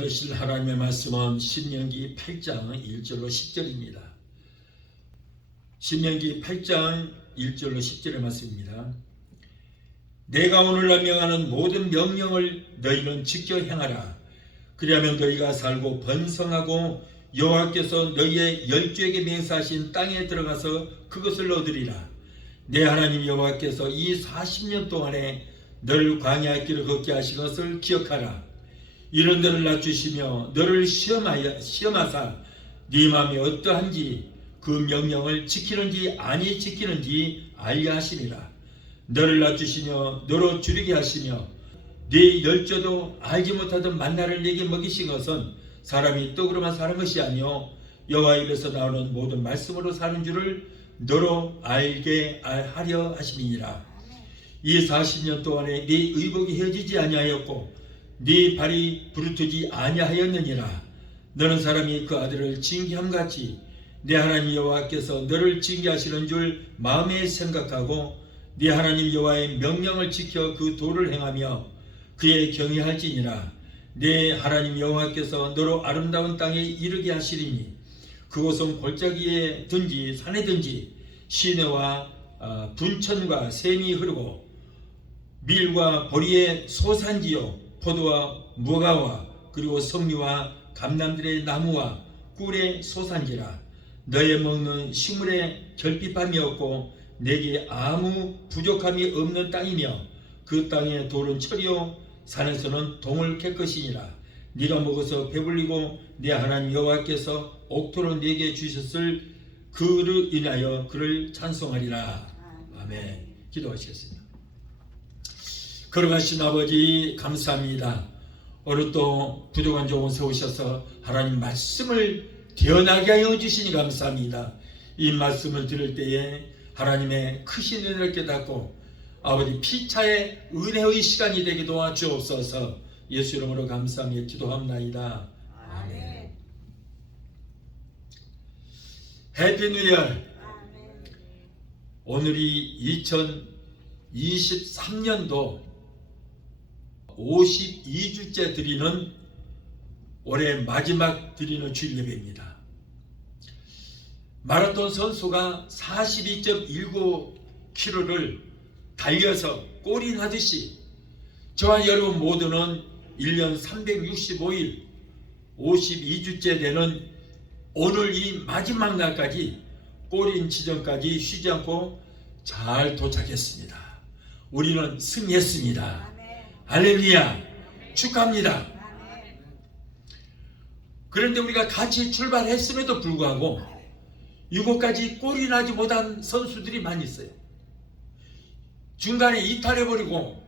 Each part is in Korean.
받으실 하나님의 말씀은 신명기 8장 1절로 10절입니다. 신명기 8장 1절로 10절의 말씀입니다. 내가 오늘날 명하는 모든 명령을 너희는 지켜 행하라. 그리하면 너희가 살고 번성하고 여호와께서 너희의 열조에게 맹세하신 땅에 들어가서 그것을 얻으리라. 내 하나님 여호와께서 이 40년 동안에 너를 광야의 길을 걷게 하신 것을 기억하라. 이런 너를 낮추시며 너를 시험하사 네 마음이 어떠한지 그 명령을 지키는지 아니 지키는지 알게 하시니라. 너를 낮추시며 너로 줄이게 하시며 네 열조도 알지 못하던 만나를 내게 먹이신 것은 사람이 떡으로만 사는 것이 아니요 여호와 입에서 나오는 모든 말씀으로 사는 줄을 너로 알게 하려 하심이니라. 이 40년 동안에 네 의복이 헤어지지 아니하였고 네 발이 부르트지 아니하였느니라. 너는 사람이 그 아들을 징계함같이 네 하나님 여호와께서 너를 징계하시는 줄 마음에 생각하고 네 하나님 여호와의 명령을 지켜 그 도를 행하며 그의 경외할지니라. 네 하나님 여호와께서 너로 아름다운 땅에 이르게 하시리니 그곳은 골짜기에든지 산에든지 시내와 분천과 샘이 흐르고 밀과 보리의 소산지요 포도와 무화과와 그리고 석류와 감람들의 나무와 꿀의 소산지라. 너의 먹는 식물에 결핍함이 없고 내게 아무 부족함이 없는 땅이며 그 땅의 돌은 철이요 산에서는 동을 캘 것이니라. 네가 먹어서 배불리고 네 하나님 여호와께서 옥토로 네게 주셨을 그를 인하여 그를 찬송하리라. 아멘. 기도하시겠습니다. 걸어가신 아버지 감사합니다. 오늘 또 부족한 종을 세우셔서 하나님 말씀을 태어나게 하여 주시니 감사합니다. 이 말씀을 들을 때에 하나님의 크신 은혜를 깨닫고 아버지 피차의 은혜의 시간이 되게 도와주옵소서. 예수 이름으로 감사하며 기도합나이다. 아멘. 해피 뉴 이어. 오늘이 2023년도 52주째 드리는 올해 마지막 드리는 주일 예배입니다. 마라톤 선수가 42.19km를 달려서 골이 나듯이 저와 여러분 모두는 1년 365일 52주째 되는 오늘 이 마지막 날까지 골인 지점까지 쉬지 않고 잘 도착했습니다. 우리는 승리했습니다. 할렐루야. 축하합니다. 그런데 우리가 같이 출발했음에도 불구하고 이곳까지 골이 나지 못한 선수들이 많이 있어요. 중간에 이탈해버리고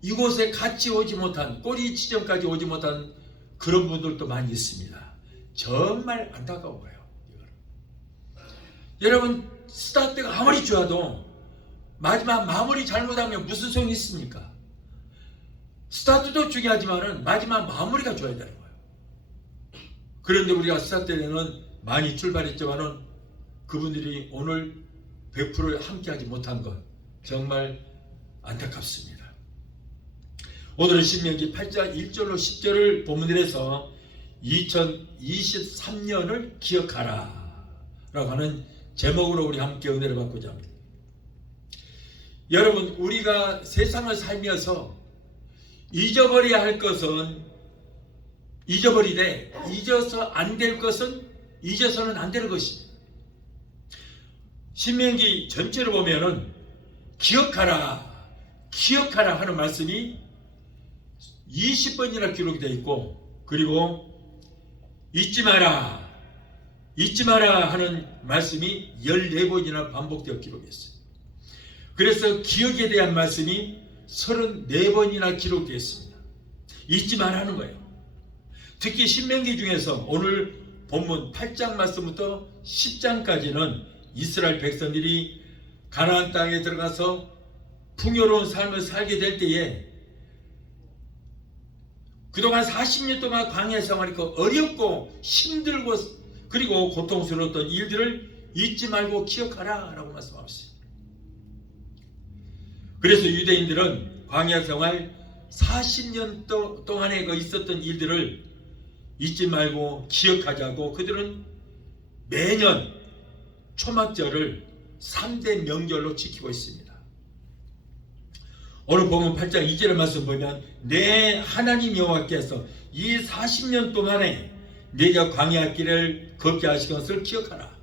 이곳에 같이 오지 못한 골이 지점까지 오지 못한 그런 분들도 많이 있습니다. 정말 안타까워요. 여러분 스타트가 아무리 좋아도 마지막 마무리 잘못하면 무슨 소용이 있습니까? 스타트도 중요하지만 마지막 마무리가 좋아야 되는 거예요. 그런데 우리가 스타트에는 많이 출발했지만 그분들이 오늘 100% 함께하지 못한 것 정말 안타깝습니다. 오늘은 신명기 8장 1절로 10절을 본문을 해서 2023년을 기억하라 라고 하는 제목으로 우리 함께 은혜를 받고자 합니다. 여러분 우리가 세상을 살면서 잊어버려야 할 것은 잊어버리되 잊어서 안 될 것은 잊어서는 안 되는 것입니다. 신명기 전체를 보면은 기억하라 하는 말씀이 20번이나 기록이 되어 있고 그리고 잊지 마라 하는 말씀이 14번이나 반복되어 기록했어요. 그래서 기억에 대한 말씀이 34번이나 기록되어 있습니다. 잊지 말라는 거예요. 특히 신명기 중에서 오늘 본문 8장 말씀부터 10장까지는 이스라엘 백성들이 가나안 땅에 들어가서 풍요로운 삶을 살게 될 때에 그동안 40년 동안 광야 생활이 어렵고 힘들고 그리고 고통스러웠던 일들을 잊지 말고 기억하라 라고 말씀하셨어요. 그래서 유대인들은 광야 생활 40년 동안에 있었던 일들을 잊지 말고 기억하자고 그들은 매년 초막절을 3대 명절로 지키고 있습니다. 오늘 보면 8장 2절의 말씀 보면 내 하나님 여호와께서 이 40년 동안에 네가 광야 길을 걷게 하신 것을 기억하라.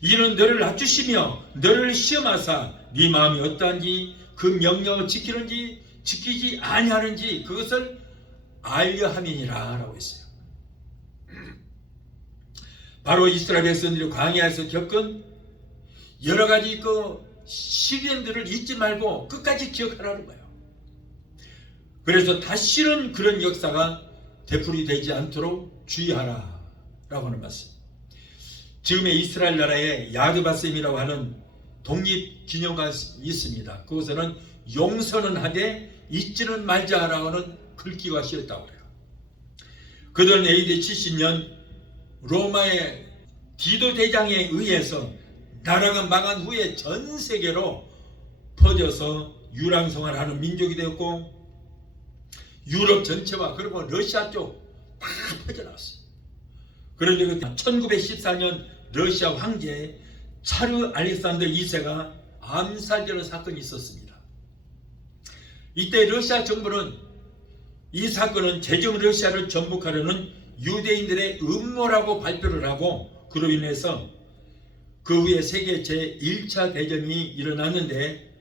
이는 너를 낮추시며 너를 시험하사 네 마음이 어떠한지 그 명령을 지키는지 지키지 아니하는지 그것을 알려 함이니라 라고 했어요. 바로 이스라엘 백성들이 광야에서 겪은 여러 가지 그 시련들을 잊지 말고 끝까지 기억하라는 거예요. 그래서 다시는 그런 역사가 되풀이되지 않도록 주의하라 라고 하는 말씀. 지금의 이스라엘 나라에 야드바셈이라고 하는 독립기념관이 있습니다. 그곳에는 용서는 하되 잊지는 말자라고 하는 글귀가 씌었다고 해요. 그들은 AD 70년 로마의 디도 대장에 의해서 나라가 망한 후에 전 세계로 퍼져서 유랑생활하는 민족이 되었고 유럽 전체와 그리고 러시아 쪽 다 퍼져나왔어요. 그런데 그때 1914년 러시아 황제 차르 알렉산더 2세가 암살되는 사건이 있었습니다. 이때 러시아 정부는 이 사건은 제정 러시아를 정복하려는 유대인들의 음모라고 발표를 하고 그로 인해서 그 후에 세계 제1차 대전이 일어났는데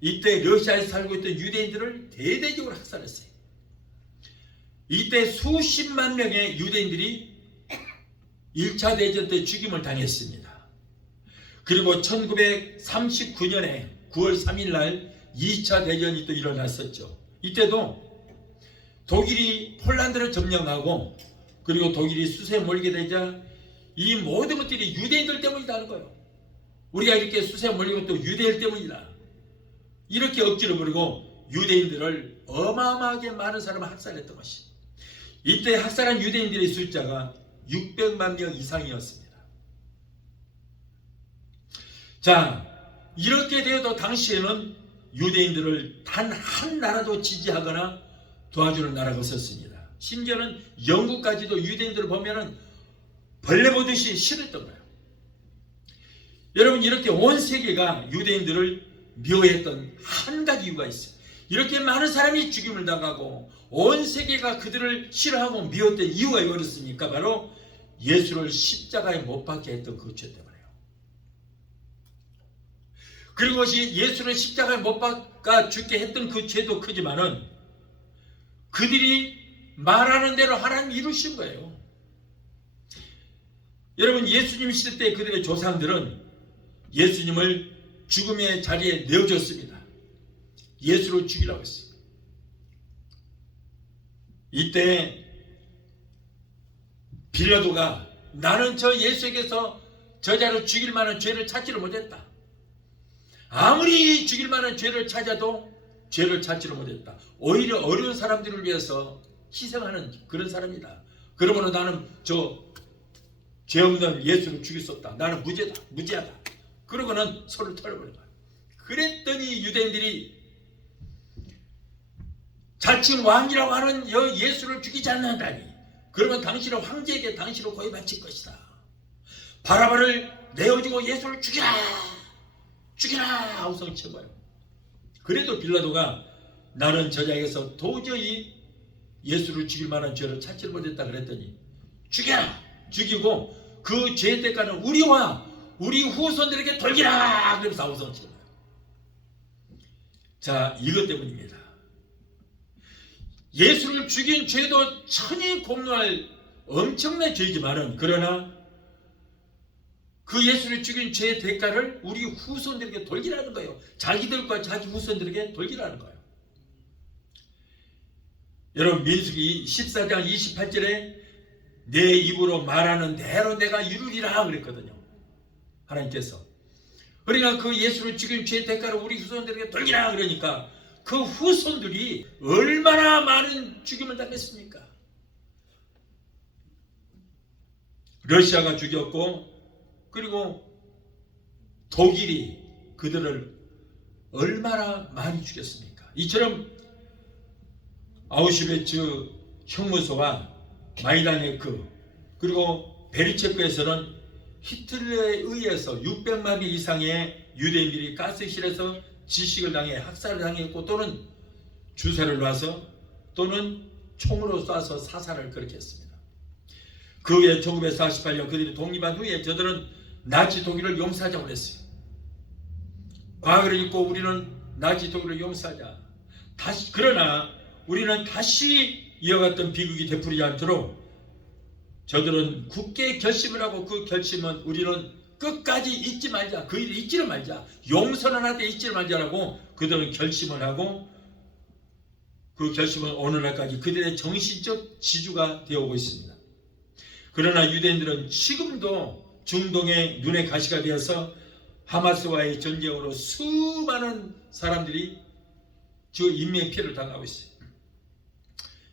이때 러시아에 살고 있던 유대인들을 대대적으로 학살했어요. 이때 수십만 명의 유대인들이 1차 대전 때 죽임을 당했습니다. 그리고 1939년에 9월 3일 날 2차 대전이 또 일어났었죠. 이때도 독일이 폴란드를 점령하고 그리고 독일이 수세에 몰리게 되자 이 모든 것들이 유대인들 때문이라는 거예요. 우리가 이렇게 수세에 몰리고 또 유대인 때문이다. 이렇게 억지로 부르고 유대인들을 어마어마하게 많은 사람을 학살했던 것이. 이때 학살한 유대인들의 숫자가 600만 명 이상이었습니다. 자, 이렇게 되어도 당시에는 유대인들을 단 한 나라도 지지하거나 도와주는 나라가 없었습니다. 심지어는 영국까지도 유대인들을 보면은 벌레 보듯이 싫었던 거예요. 여러분, 이렇게 온 세계가 유대인들을 미워했던 한 가지 이유가 있어요. 이렇게 많은 사람이 죽임을 당하고 온 세계가 그들을 싫어하고 미웠던 이유가 뭐였습니까? 바로 예수를 십자가에 못 박게 했던 그 죄 때문에요. 그리고 그것이 예수를 십자가에 못 박아 죽게 했던 그 죄도 크지만은 그들이 말하는 대로 하나님이 이루신 거예요. 여러분, 예수님 시대 때 그들의 조상들은 예수님을 죽음의 자리에 내어줬습니다. 예수를 죽이라고 했어요. 이때 빌라도가 나는 저 예수에게서 저자를 죽일 만한 죄를 찾지를 못했다. 아무리 죽일 만한 죄를 찾아도 죄를 찾지를 못했다. 오히려 어려운 사람들을 위해서 희생하는 그런 사람이다. 그러므로 나는 저 죄 없는 예수를 죽일 수 없다. 나는 무죄하다. 그러고는 손을 털어버린 거야. 그랬더니 유대인들이 자칭 왕이라고 하는 예수를 죽이지 않는다니. 그러면 당신은 황제에게 당신을 고해 바칠 것이다. 바라바를 내어주고 예수를 죽이라! 죽이라! 하고 성친 거예요. 그래도 빌라도가 나는 저자에게서 도저히 예수를 죽일 만한 죄를 찾지를 못했다 그랬더니 죽여라! 죽이고 그 죄의 대가는 우리와 우리 후손들에게 돌리라! 그러면서 하고 성친 거예요. 자, 이것 때문입니다. 예수를 죽인 죄도 천히 공로할 엄청난 죄이지만은 그러나 그 예수를 죽인 죄의 대가를 우리 후손들에게 돌리라는 거예요. 자기들과 자기 후손들에게 돌리라는 거예요. 여러분, 민수기 14장 28절에 내 입으로 말하는 대로 내가 이루리라 그랬거든요. 하나님께서. 그러니까 그 예수를 죽인 죄의 대가를 우리 후손들에게 돌리라 그러니까 그 후손들이 얼마나 많은 죽임을 당했습니까? 러시아가 죽였고 그리고 독일이 그들을 얼마나 많이 죽였습니까? 이처럼 아우슈베츠 형무소와 마이다네크, 그리고 베리체크에서는 히틀러에 의해서 600만 명 이상의 유대인들이 가스실에서 지식을 당해 학살을 당했고, 또는 주사를 놔서 또는 총으로 쏴서 사살을 그렇게 했습니다. 그 후에 1948년 그들이 독립한 후에 저들은 나치 독일을 용서하자고 그랬어요. 과거를 잊고 우리는 나치 독일을 용서하자. 그러나 우리는 다시 이어갔던 비극이 되풀이지 않도록 저들은 굳게 결심을 하고, 그 결심은 우리는 끝까지 잊지 말자, 그 일을 잊지를 말자, 용서는 하되 잊지를 말자라고 그들은 결심을 하고, 그 결심은 오늘날까지 그들의 정신적 지주가 되어오고 있습니다. 그러나 유대인들은 지금도 중동의 눈의 가시가 되어서 하마스와의 전쟁으로 수많은 사람들이 저 인명의 피해를 당하고 있어요.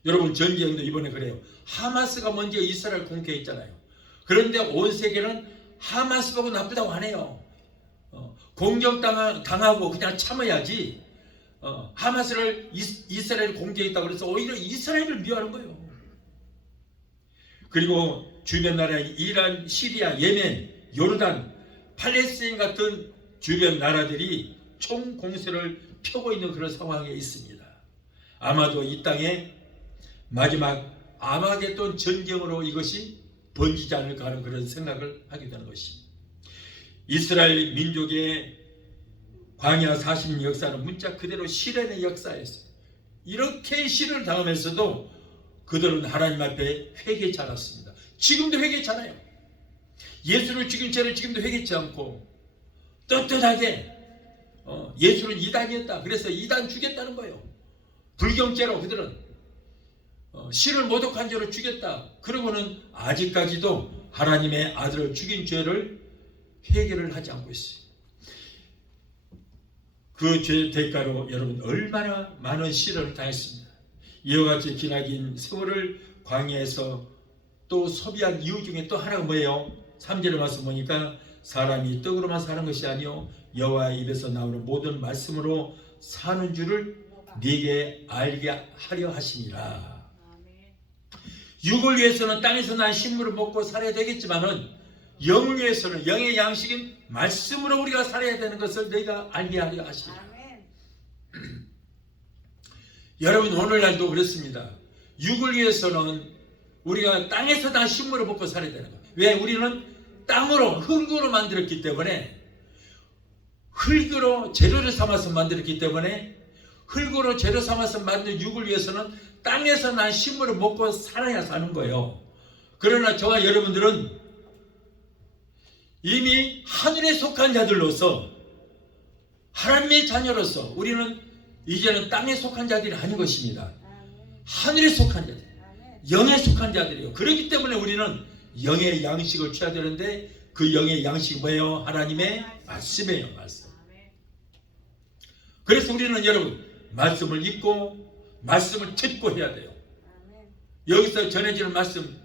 여러분, 전쟁도 이번에 그래요. 하마스가 먼저 이스라엘 공격했잖아요. 그런데 온 세계는 하마스 보고 나쁘다고 안 해요. 공격당하고 그냥 참아야지. 하마스를 이스라엘이 공격했다고 그래서 오히려 이스라엘을 미워하는 거예요. 그리고 주변 나라 이란, 시리아, 예멘, 요르단, 팔레스타인 같은 주변 나라들이 총공세를 펴고 있는 그런 상황에 있습니다. 아마도 이 땅에 마지막 아마겟돈 전쟁으로 이것이 번지지 않을까 하는 그런 생각을 하게 되는 것입니다. 이스라엘 민족의 광야 40년 역사는 문자 그대로 시련의 역사였어요. 이렇게 시련을 당하면서도 그들은 하나님 앞에 회개치 않았습니다. 지금도 회개치 않아요. 예수를 죽인 죄를 지금도 회개치 않고 떳떳하게 예수는 이단이었다, 그래서 이단 죽였다는 거예요. 불경죄로 그들은 신을 모독한 죄로 죽였다, 그러고는 아직까지도 하나님의 아들을 죽인 죄를 회개를 하지 않고 있어요. 그 죄 대가로 여러분 얼마나 많은 시련을 당했습니다. 이와 같이 기나긴 세월을 광야에서 또 소비한 이유 중에 또 하나가 뭐예요? 3절에 말씀 보니까 사람이 떡으로만 사는 것이 아니요 여호와의 입에서 나오는 모든 말씀으로 사는 줄을 네게 알게 하려 하시니라. 육을 위해서는 땅에서 난 식물을 먹고 살아야 되겠지만은 영을 위해서는 영의 양식인 말씀으로 우리가 살아야 되는 것을 너희가 알게 하려 하시니라. 여러분, 오늘날도 그렇습니다. 육을 위해서는 우리가 땅에서 난 식물을 먹고 살아야 되는 거예요. 왜? 우리는 땅으로, 흙으로 만들었기 때문에, 흙으로 재료를 삼아서 만들었기 때문에, 흙으로 재료 삼아서 만든 육을 위해서는 땅에서 난 식물을 먹고 살아야 사는 거예요. 그러나 저와 여러분들은 이미 하늘에 속한 자들로서, 하나님의 자녀로서 우리는 이제는 땅에 속한 자들이 아닌 것입니다. 하늘에 속한 자들, 영에 속한 자들이요. 그렇기 때문에 우리는 영의 양식을 취해야 되는데, 그 영의 양식이 뭐예요? 하나님의 말씀이에요. 말씀. 그래서 우리는 여러분 말씀을 읽고 말씀을 듣고 해야 돼요. 여기서 전해지는 말씀,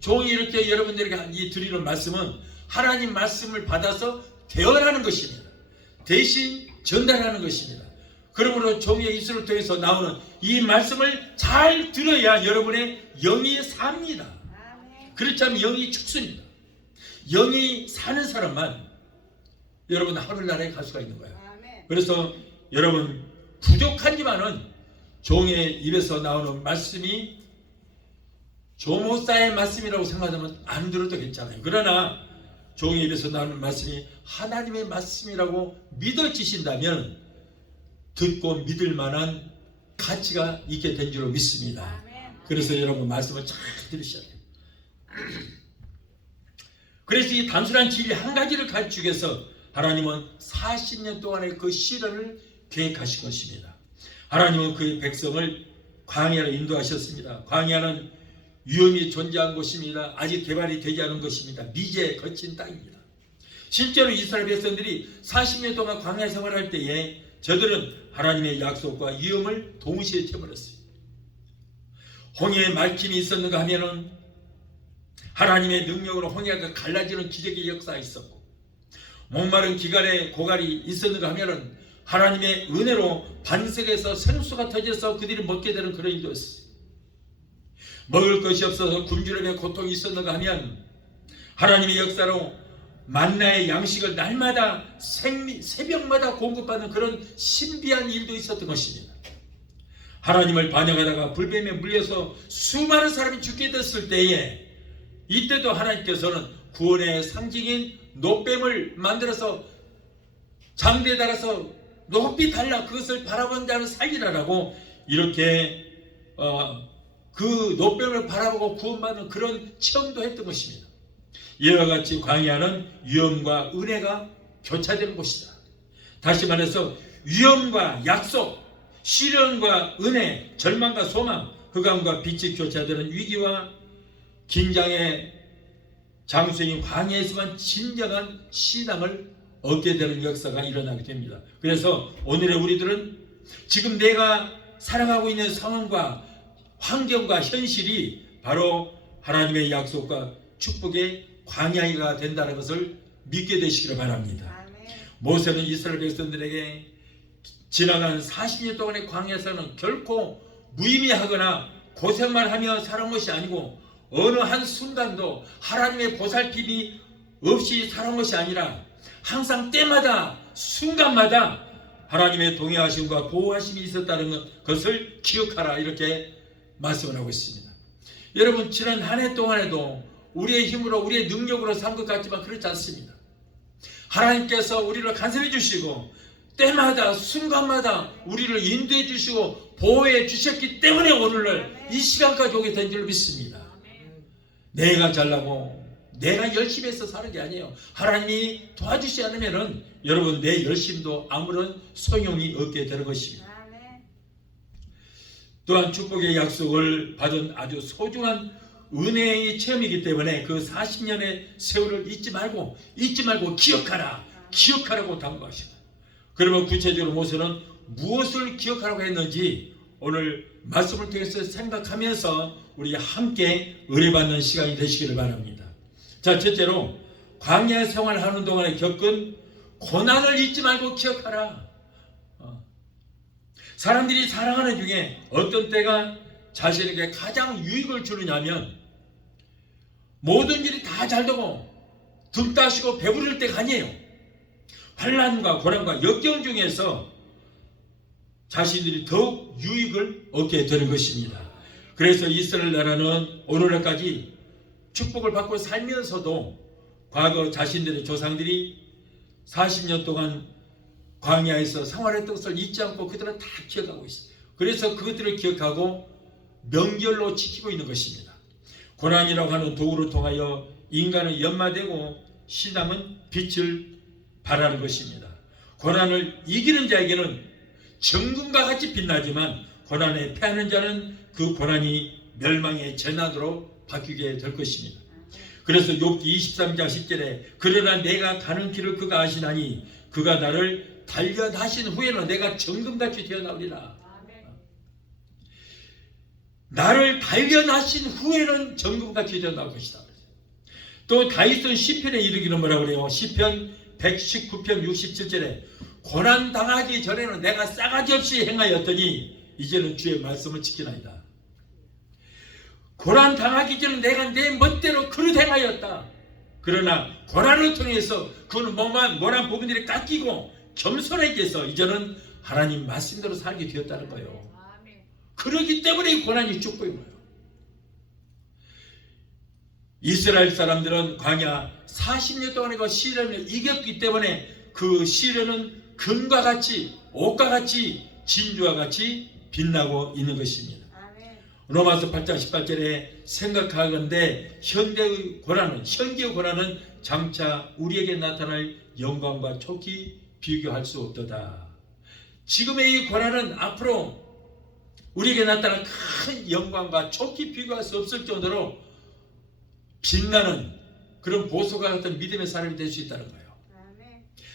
종이 이렇게 여러분들에게 드리는 말씀은 하나님 말씀을 받아서 대언하는 것입니다. 대신 전달하는 것입니다. 그러므로 종의 입술을 통해서 나오는 이 말씀을 잘 들어야 여러분의 영이 삽니다. 그렇지 않으면 영이 죽습니다. 영이 사는 사람만 여러분 하늘나라에 갈 수가 있는 거예요. 그래서 여러분 부족하지만은 종의 입에서 나오는 말씀이 조모사의 말씀이라고 생각하면 안 들어도 괜찮아요. 그러나 종의 입에서 나오는 말씀이 하나님의 말씀이라고 믿어지신다면 듣고 믿을 만한 가치가 있게 된 줄로 믿습니다. 그래서 여러분 말씀을 잘 들으셔야 돼요. 그래서 이 단순한 진리 한 가지를 가르치기 위해서 하나님은 40년 동안의 그 시련을 계획하신 것입니다. 하나님은 그의 백성을 광야로 인도하셨습니다. 광야는 위험이 존재한 곳입니다. 아직 개발이 되지 않은 것입니다. 미제 거친 땅입니다. 실제로 이스라엘 백성들이 40년 동안 광야 생활할 때에 저들은 하나님의 약속과 위험을 동시에 쳐버렸어요. 홍해에 막힘이 있었는가 하면은 하나님의 능력으로 홍해가 갈라지는 기적의 역사가 있었고, 목마른 기갈에 고갈이 있었는가 하면은 하나님의 은혜로 반석에서 생수가 터져서 그들이 먹게 되는 그런 일도 있었어요. 먹을 것이 없어서 굶주림의 고통이 있었는가 하면 하나님의 역사로 만나의 양식을 날마다 새벽마다 공급받는 그런 신비한 일도 있었던 것입니다. 하나님을 반역하다가 불뱀에 물려서 수많은 사람이 죽게 됐을 때에 이때도 하나님께서는 구원의 상징인 노뱀을 만들어서 장대에 달아서 높이 달라 그것을 바라본 자는 살리라라고 이렇게 그 노뱀을 바라보고 구원받는 그런 체험도 했던 것입니다. 이와 같이 광야는 위험과 은혜가 교차되는 곳이다. 다시 말해서 위험과 약속, 시련과 은혜, 절망과 소망, 흑암과 빛이 교차되는 위기와 긴장의 장소인 광야에서만 진정한 신앙을 얻게 되는 역사가 일어나게 됩니다. 그래서 오늘의 우리들은 지금 내가 살아가고 있는 상황과 환경과 현실이 바로 하나님의 약속과 축복의 광야가 된다는 것을 믿게 되시기를 바랍니다. 모세는 이스라엘 백성들에게 지나간 40년 동안의 광야에서는 결코 무의미하거나 고생만 하며 살아온 것이 아니고 어느 한 순간도 하나님의 보살핌이 없이 살아온 것이 아니라 항상 때마다 순간마다 하나님의 동행하심과 보호하심이 있었다는 것을 기억하라 이렇게 말씀을 하고 있습니다. 여러분 지난 한 해 동안에도 우리의 힘으로 우리의 능력으로 산 것 같지만 그렇지 않습니다. 하나님께서 우리를 간섭해 주시고 때마다 순간마다 우리를 인도해 주시고 보호해 주셨기 때문에 오늘날 이 시간까지 오게 된 줄 믿습니다. 내가 잘나고 내가 열심히 해서 사는 게 아니에요. 하나님이 도와주지 않으면 여러분 내 열심도 아무런 소용이 없게 되는 것입니다. 또한 축복의 약속을 받은 아주 소중한 은혜의 체험이기 때문에 그 40년의 세월을 잊지 말고 기억하라고 당부하십니다. 그러면 구체적으로 모세는 무엇을 기억하라고 했는지 오늘 말씀을 통해서 생각하면서 우리 함께 은혜받는 시간이 되시기를 바랍니다. 자, 첫째로 광야 생활하는 동안에 겪은 고난을 잊지 말고 기억하라. 사람들이 살아가는 중에 어떤 때가 자신에게 가장 유익을 주느냐면 모든 일이 다 잘되고 등 따시고 배부를 때가 아니에요. 환난과 고난과 역경 중에서 자신들이 더욱 유익을 얻게 되는 것입니다. 그래서 이스라엘 나라는 오늘날까지 축복을 받고 살면서도 과거 자신들의 조상들이 40년 동안 광야에서 생활했던 것을 잊지 않고 그들은 다 기억하고 있어요. 그래서 그것들을 기억하고 명절로 지키고 있는 것입니다. 고난이라고 하는 도구를 통하여 인간은 연마되고 신앙은 빛을 발하는 것입니다. 고난을 이기는 자에게는 정금과 같이 빛나지만 고난에 패하는 자는 그 고난이 멸망의 재난으로 바뀌게 될 것입니다. 그래서 욥기 23장 10절에 그러나 내가 가는 길을 그가 아시나니 그가 나를 단련하신 후에는 내가 정금같이 되어나오리라. 나를 단련하신 후에는 정금같이 되어나올 것이다. 또 다윗은 시편에 이르기는 뭐라고 그래요? 시편 119편 67절에 고난 당하기 전에는 내가 싸가지 없이 행하였더니 이제는 주의 말씀을 지키나이다. 고난 당하기 전에 내가 내 멋대로 그릇 행하였다. 그러나 고난을 통해서 그는 모난 부분들이 깎이고 겸손하게 해서 이제는 하나님 말씀대로 살게 되었다는 거예요. 그러기 때문에 이 고난이 축복인 거예요. 이스라엘 사람들은 광야 40년 동안의 그 시련을 이겼기 때문에 그 시련은 금과 같이 옷과 같이 진주와 같이 빛나고 있는 것입니다. 로마서 8장 18절에 생각하건대 현기의 고난은 장차 우리에게 나타날 영광과 촉히 비교할 수 없도다. 지금의 이 고난은 앞으로 우리에게 나타날 큰 영광과 촉히 비교할 수 없을 정도로 빛나는 그런 보석과 같은 믿음의 사람이 될 수 있다는 거예요.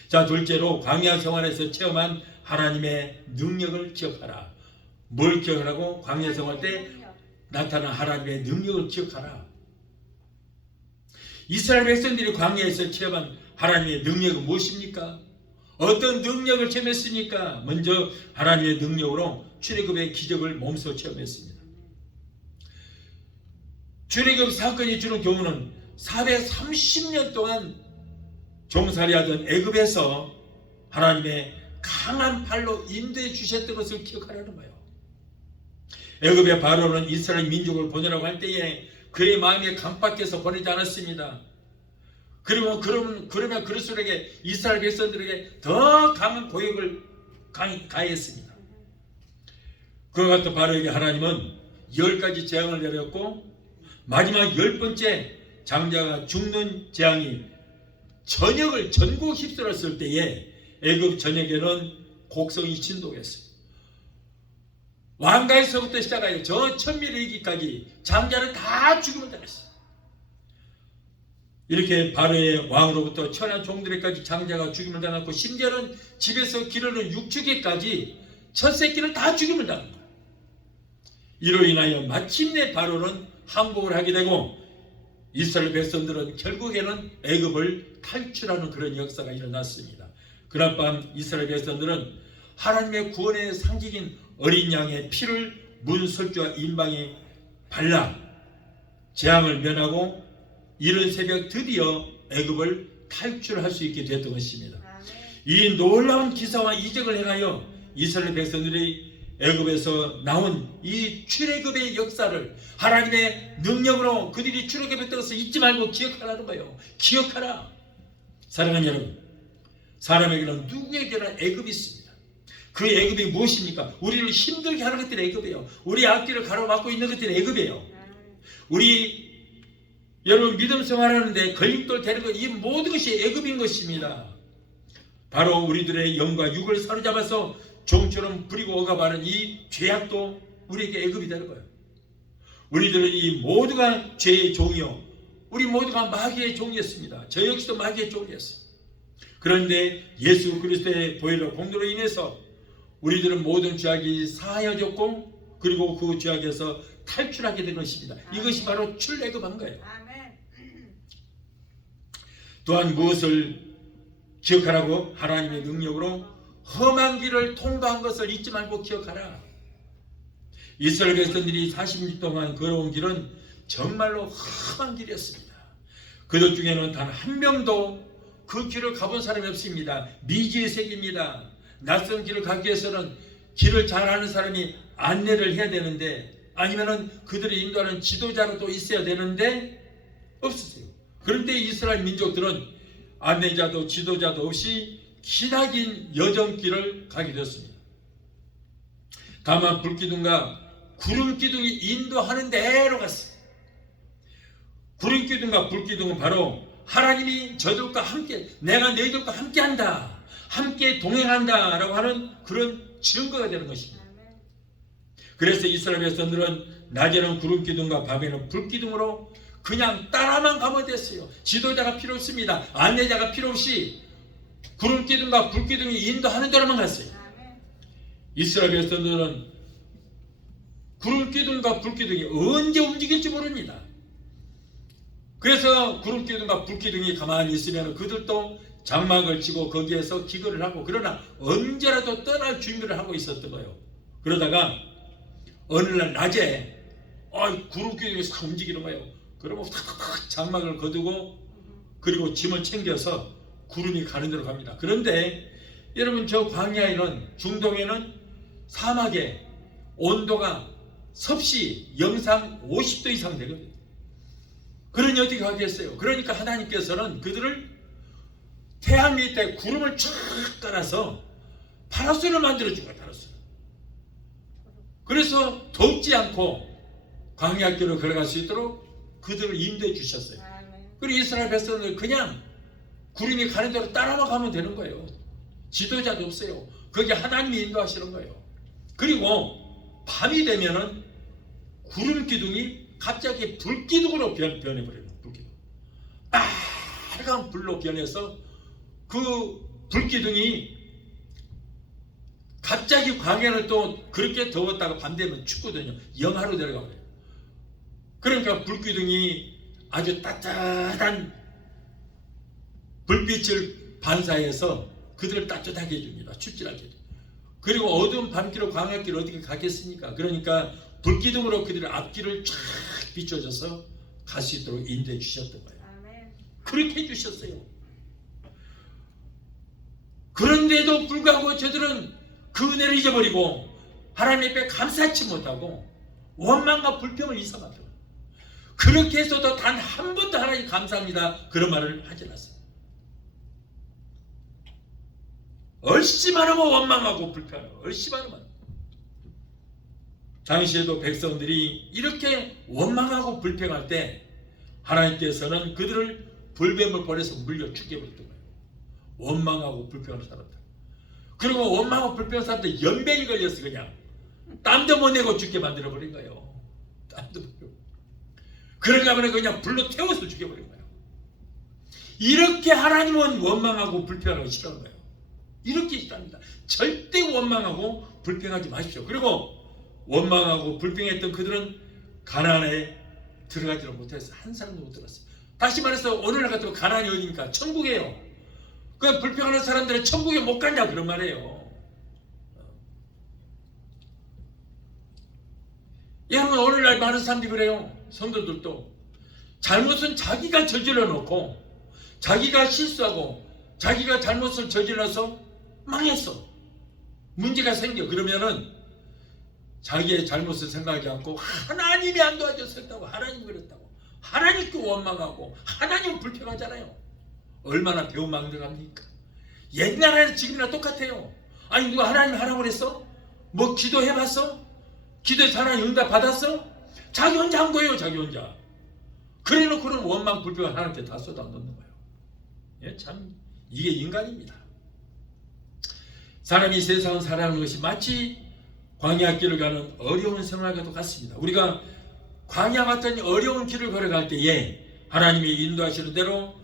자, 둘째로 광야 생활에서 체험한 하나님의 능력을 기억하라. 뭘 기억하라고? 광야 생활 때 나타난 하나님의 능력을 기억하라. 이스라엘 백성들이 광야에서 체험한 하나님의 능력은 무엇입니까? 어떤 능력을 체험했습니까? 먼저 하나님의 능력으로 출애굽의 기적을 몸소 체험했습니다. 출애굽 사건이 주는 교훈은 430년 동안 종살이하던 애굽에서 하나님의 강한 팔로 인도해 주셨던 것을 기억하라는 거예요. 애굽의 바로는 이스라엘 민족을 보내라고 할 때에 그의 마음에 강박해서 보내지 않았습니다. 그러면 그럴수록 이스라엘 백성들에게 더 강한 고역을 가했습니다. 그와 같은 바로에게 하나님은 10가지 재앙을 내렸고 마지막 10번째 장자가 죽는 재앙이 전국 휩쓸었을 때에 애굽 전역에는 곡성이 진동했어요. 왕가에서부터 시작하여 저 천밀에 이기까지 장자는 다 죽음을 당했어요. 이렇게 바로의 왕으로부터 천한 종들에까지 장자가 죽임을 당했고 심지어는 집에서 기르는 육축에까지 첫 새끼를 다 죽임을 당한 거예요. 이로 인하여 마침내 바로는 항복을 하게 되고 이스라엘 백성들은 결국에는 애굽을 탈출하는 그런 역사가 일어났습니다. 그날 밤 이스라엘 백성들은 하나님의 구원의 상징인 어린 양의 피를 문 설주와 임방에 발라 재앙을 면하고 이른 새벽 드디어 애굽을 탈출할 수 있게 됐던 것입니다. 이 놀라운 기사와 이적을 행하여 이스라엘 백성들이 애굽에서 나온 이 출애굽의 역사를 하나님의 능력으로 그들이 출애굽했던 것을 잊지 말고 기억하라는 거예요. 기억하라. 사랑하는 여러분, 사람에게는 누구에게나 애굽이 있습니다. 그 애굽이 무엇입니까? 우리를 힘들게 하는 것들이 애굽이에요. 우리 앞길을 가로막고 있는 것들이 애굽이에요. 우리 여러분 믿음 생활하는데 걸림돌 되는 것, 이 모든 것이 애굽인 것입니다. 바로 우리들의 영과 육을 사로잡아서 종처럼 부리고 억압하는 이 죄악도 우리에게 애굽이 되는 거예요. 우리들은 이 모두가 죄의 종이요, 우리 모두가 마귀의 종이었습니다. 저 역시도 마귀의 종이었어요. 그런데 예수 그리스도의 보혈로 공로로 인해서 우리들은 모든 죄악이 사하여졌고 그리고 그 죄악에서 탈출하게 된 것입니다. 이것이 바로 출애굽한 거예요. 또한 무엇을 기억하라고? 하나님의 능력으로 험한 길을 통과한 것을 잊지 말고 기억하라. 이스라엘 백성들이 40년 동안 걸어온 길은 정말로 험한 길이었습니다. 그들 중에는 단 한 명도 그 길을 가본 사람이 없습니다. 미지의 세계입니다. 낯선 길을 가기 위해서는 길을 잘 아는 사람이 안내를 해야 되는데, 아니면은 그들을 인도하는 지도자로도 있어야 되는데 없었어요. 그런데 이스라엘 민족들은 안내자도 지도자도 없이 기나긴 여정길을 가게 되었습니다. 다만 불기둥과 구름기둥이 인도하는 대로 갔어요. 구름기둥과 불기둥은 바로 하나님이 저들과 함께, 내가 너희들과 함께한다, 함께 동행한다 라고 하는 그런 증거가 되는 것입니다. 그래서 이스라엘 백성들은 낮에는 구름기둥과 밤에는 불기둥으로 그냥 따라만 가면 됐어요. 지도자가 필요 없습니다. 안내자가 필요 없이 구름기둥과 불기둥이 인도하는 대로만 갔어요. 이스라엘 백성들은 구름기둥과 불기둥이 언제 움직일지 모릅니다. 그래서 구름기둥과 불기둥이 가만히 있으면 그들도 장막을 치고 거기에서 기거를 하고, 그러나 언제라도 떠날 준비를 하고 있었던 거예요. 그러다가 어느 날 낮에 구름기둥이 싹 움직이는 거예요. 그러면 탁탁탁 장막을 거두고 그리고 짐을 챙겨서 구름이 가는 대로 갑니다. 그런데 여러분, 저 광야에는, 중동에는 사막에 온도가 섭씨 영상 50도 이상 되거든요. 그러니 어떻게 하겠어요? 그러니까 하나님께서는 그들을 태양 밑에 구름을 쫙 깔아서 파라솔을 만들어준 거예요. 파라솔. 그래서 덥지 않고 광야길을 걸어갈 수 있도록 그들을 인도해 주셨어요. 그리고 이스라엘 백성들 그냥 구름이 가는 대로 따라만 가면 되는 거예요. 지도자도 없어요. 그게 하나님이 인도하시는 거예요. 그리고 밤이 되면은 구름 기둥이 갑자기 불기둥으로 변해버려요. 불기둥. 빨간 불로 변해서 그 불기둥이 갑자기 광야를 또 그렇게 더웠다가 밤 되면 춥거든요. 영하로 내려가버려요. 그러니까 불기둥이 아주 따뜻한 불빛을 반사해서 그들을 따뜻하게 해줍니다. 춥지 않게. 그리고 어두운 밤길로 광야길을 어떻게 가겠습니까? 그러니까 불기둥으로 그들의 앞길을 쫙 비춰줘서 갈 수 있도록 인도해 주셨던 거예요. 아멘. 그렇게 해주셨어요. 그런데도 불구하고 저들은 그 은혜를 잊어버리고 하나님 앞에 감사치 못하고 원망과 불평을 이상하더라고요. 그렇게 해서도 단 한 번도 하나님 감사합니다 그런 말을 하지 않았어요. 얼씨만 하면 원망하고 불평하고 얼씨만 하면. 당시에도 백성들이 이렇게 원망하고 불평할 때 하나님께서는 그들을 불뱀을 보내서 물려 죽여버렸던 거예요. 원망하고 불평하는 사람들. 그리고 원망하고 불평하는 사람들 연병이 걸려서 그냥 땀도 못 내고 죽게 만들어버린 거예요. 땀도 못 내고. 그러려고 하면 그냥 불로 태워서 죽여버린 거예요. 이렇게 하나님은 원망하고 불평하고 싫어하는 거예요. 이렇게 싫어합니다. 절대 원망하고 불평하지 마십시오. 그리고 원망하고 불평했던 그들은 가나안에 들어가지를 못했어요. 한 사람도 못 들어갔어요. 다시 말해서 오늘날 같으면 가나안이 어디입니까? 천국이에요. 그 불평하는 사람들은 천국에 못 갔냐 그런 말이에요. 여러분 오늘날 많은 사람들이 그래요. 성도들도 잘못은 자기가 저질러 놓고 자기가 실수하고 자기가 잘못을 저질러서 망했어. 문제가 생겨. 그러면은 자기의 잘못을 생각하지 않고 하나님이 안 도와줬었다고 하나님 그랬다고 하나님께 원망하고 하나님 불평하잖아요. 얼마나 배은망덕합니까? 옛날에는 지금이랑 똑같아요. 아니 누가 하나님 하라고 그랬어? 뭐 기도해봤어? 기도해서 하나님 응답 받았어? 자기 혼자 한 거예요. 자기 혼자. 그래놓고는 원망 불평을 하나님께 다 쏟아놓는 거예요. 예, 참 이게 인간입니다. 사람이 세상을 살아가는 것이 마치 광야 길을 가는 어려운 생활과도 같습니다. 우리가 광야 같은 어려운 길을 걸어갈 때에 하나님이 인도하시는 대로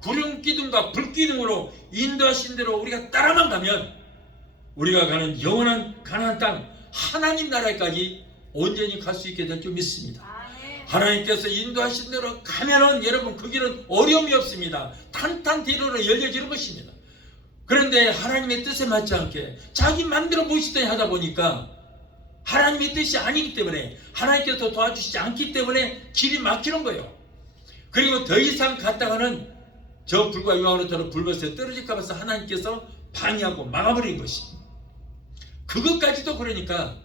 구름 기둥과 불 기둥으로 인도하신 대로 우리가 따라만 가면 우리가 가는 영원한 가나안 땅 하나님 나라까지 온전히 갈 수 있게 될 줄 믿습니다. 하나님께서 인도하신 대로 가면은 여러분 그 길은 어려움이 없습니다. 탄탄대로로 열려지는 것입니다. 그런데 하나님의 뜻에 맞지 않게 자기 마음대로 무엇이든 하다 보니까 하나님의 뜻이 아니기 때문에 하나님께서 도와주시지 않기 때문에 길이 막히는 거예요. 그리고 더 이상 갔다가는 저 불과 요한으로처럼 불못에 떨어질까 봐서 하나님께서 방해하고 막아버린 것입니다. 그것까지도 그러니까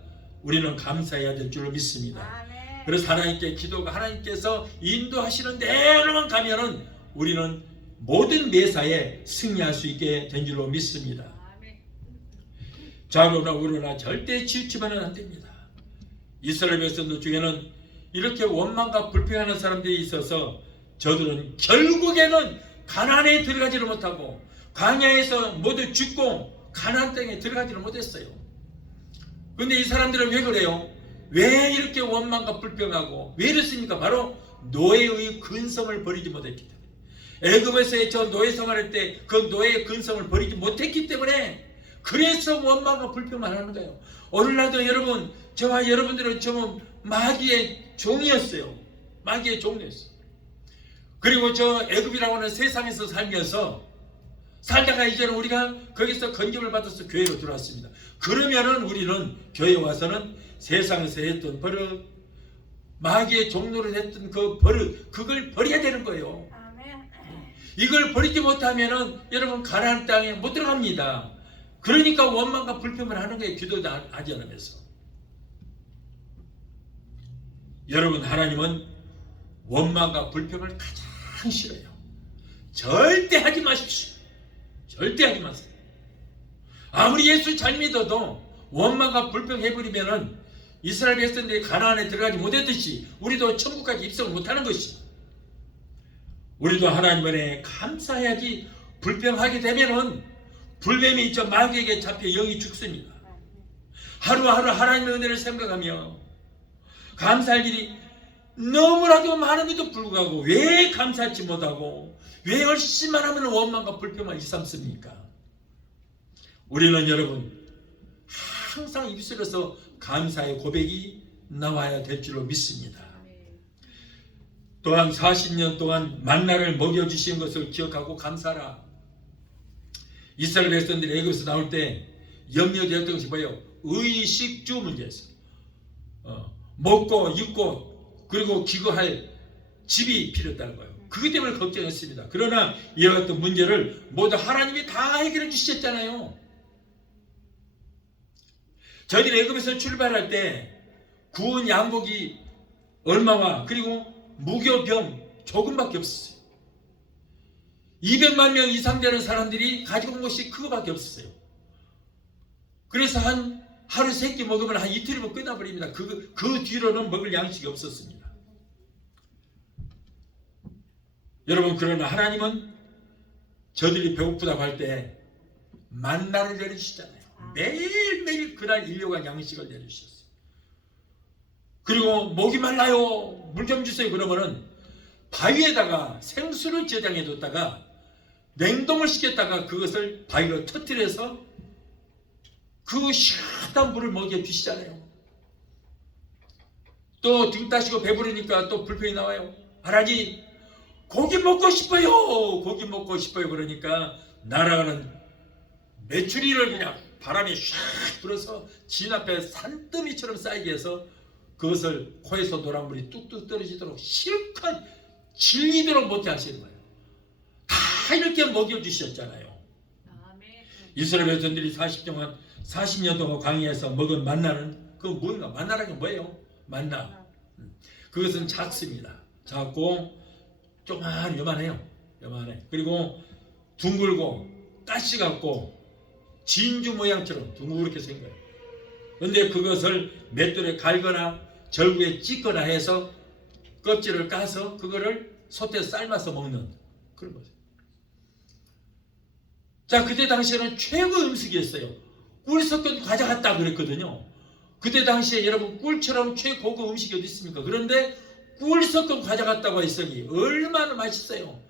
우리는 감사해야 될 줄로 믿습니다. 그래서 하나님께 기도가 하나님께서 인도하시는 대로만 가면은 우리는 모든 매사에 승리할 수 있게 된 줄로 믿습니다. 좌로나 우로나 절대 치우치면 안 됩니다. 이스라엘 백성들 중에는 이렇게 원망과 불평하는 사람들이 있어서 저들은 결국에는 가나안에 들어가지를 못하고 광야에서 모두 죽고 가나안 땅에 들어가지를 못했어요. 그런데 이 사람들은 왜 그래요? 왜 이렇게 원망과 불평하고 왜 이렇습니까? 바로 노예의 근성을 버리지 못했기 때문에. 애굽에서의 저 노예 생활할 때 그 노예의 근성을 버리지 못했기 때문에 그래서 원망과 불평만 하는 거예요. 오늘날도 여러분 저와 여러분들은 좀 마귀의 종이었어요. 마귀의 종이었어요. 그리고 저 애굽이라고 하는 세상에서 살다가 이제는 우리가 거기서 건짐을 받아서 교회로 들어왔습니다. 그러면은 우리는 교회에 와서는 세상에서 했던 버릇, 마귀의 종로를 했던 그 버릇, 그걸 버려야 되는 거예요. 이걸 버리지 못하면은 여러분 가나안 땅에 못 들어갑니다. 그러니까 원망과 불평을 하는 거예요. 기도도 하지 않으면서. 여러분 하나님은 원망과 불평을 가장 싫어요. 절대 하지 마십시오. 절대 하지 마세요. 아무리 예수 잘 믿어도 원망과 불평해버리면은 이스라엘 백성들이 가나안에 들어가지 못했듯이 우리도 천국까지 입성을 못하는 것이죠. 우리도 하나님 은혜에 감사해야지 불평하게 되면은 불뱀이 저 마귀에게 잡혀 영이 죽습니다. 하루하루 하나님의 은혜를 생각하며 감사할 일이 너무나도 많음에도 불구하고 왜 감사하지 못하고 왜 열심히만 하면 원망과 불평만 일삼습니까? 우리는 여러분 항상 입술에서 감사의 고백이 나와야 될 줄로 믿습니다. 또한 40년 동안 만나를 먹여주신 것을 기억하고 감사하라. 이스라엘 백성들이 애굽에서 나올 때 염려되었던 것이 뭐예요? 의식주 문제였어요. 먹고 입고 그리고 기거할 집이 필요했다는 거예요. 그것 때문에 걱정했습니다. 그러나 이와 같은 문제를 모두 하나님이 다 해결해 주셨잖아요. 저희들이 애굽에서 출발할 때 구원 양복이 얼마와 그리고 무교병 조금밖에 없었어요. 200만 명 이상 되는 사람들이 가지고 온 것이 그거밖에 없었어요. 그래서 한 하루 3끼 먹으면 한 이틀이면 끝나버립니다. 그 뒤로는 먹을 양식이 없었습니다. 여러분, 그러나 하나님은 저들이 배고프다고 할 때 만나를 내려주시잖아요. 매일매일 그날 일용할 양식을 내려주셨어요. 그리고 목이 말라요, 물 좀 주세요. 그러면은 바위에다가 생수를 저장해 뒀다가 냉동을 시켰다가 그것을 바위로 터뜨려서 그 시원한 물을 먹여주시잖아요. 또 등 따시고 배부르니까 또 불평이 나와요. 하나님, 고기 먹고 싶어요. 고기 먹고 싶어요. 그러니까 날아가는 메추리를 그냥 바람이 샥 불어서 진 앞에 산더미처럼 쌓이게 해서 그것을 코에서 노란물이 뚝뚝 떨어지도록 실컷 질리도록 먹게 하시는 거예요. 다 이렇게 먹여주셨잖아요. 이스라엘 백성들이 40년 동안 광야에서 먹은 만나는 그 뭔가, 만나라는 게 뭐예요? 만나. 그것은 작습니다. 작고 요만해요. 요만해. 그리고 둥글고 가시 같고 진주 모양처럼 둥그렇게 생겨요. 그런데 그것을 맷돌에 갈거나 절구에 찢거나 해서 껍질을 까서 그거를 솥에 삶아서 먹는 그런 거죠. 자, 그때 당시에는 최고 음식이었어요. 꿀 섞은 과자 같다 그랬거든요. 그때 당시에 여러분, 꿀처럼 최고급 음식이 어디 있습니까? 그런데 꿀 섞은 과자 같다고 했으니 얼마나 맛있어요.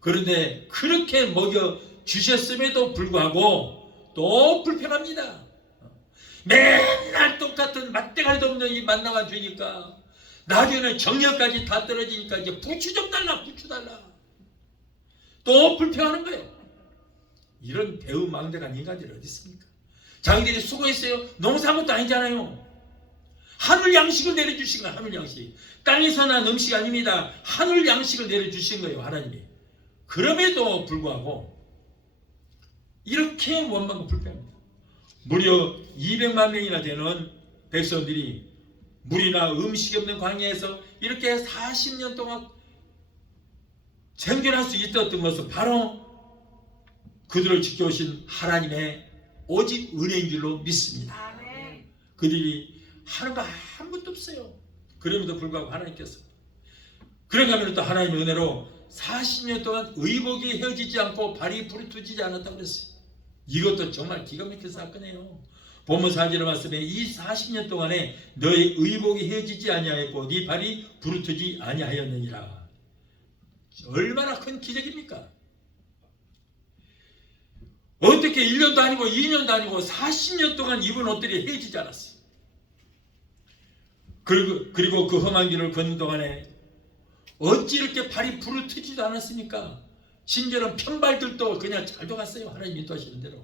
그런데 그렇게 먹여 주셨음에도 불구하고 또 불편합니다. 맨날 똑같은 맛대가리도 없는 이 만나가 주니까 나중에는 정력까지 다 떨어지니까 이제 부추 좀 달라, 부추 달라. 또 불평하는 거예요. 이런 배은망덕한 인간들이 어디 있습니까? 자기들이 수고했어요. 농사한 것도 아니잖아요. 하늘 양식을 내려주신 거예요. 하늘 양식. 땅에서 난 음식이 아닙니다. 하늘 양식을 내려주신 거예요. 하나님이. 그럼에도 불구하고 이렇게 원망과 불평합니다. 무려 200만 명이나 되는 백성들이 물이나 음식이 없는 광야에서 이렇게 40년 동안 생존할 수 있었던 것은 바로 그들을 지켜오신 하나님의 오직 은혜인 줄로 믿습니다. 그들이 하는 거 아무것도 없어요. 그럼에도 불구하고 하나님께서 그런가 하면 또 하나님의 은혜로 40년 동안 의복이 헤어지지 않고 발이 부르트지지 않았다고 그랬어요. 이것도 정말 기가 막힌 사건이에요. 본문 4절의 말씀에 이 40년 동안에 너의 의복이 헤어지지 아니하였고 네 발이 부르트지 아니하였느니라. 얼마나 큰 기적입니까? 어떻게 1년도 아니고 2년도 아니고 40년 동안 입은 옷들이 헤어지지 않았어요. 그리고 그 험한 길을 걷는 동안에 어찌 이렇게 발이 부르트지도 않았습니까? 심지어는 편발들도 그냥 잘 돌아갔어요. 하나님 인도하시는 대로.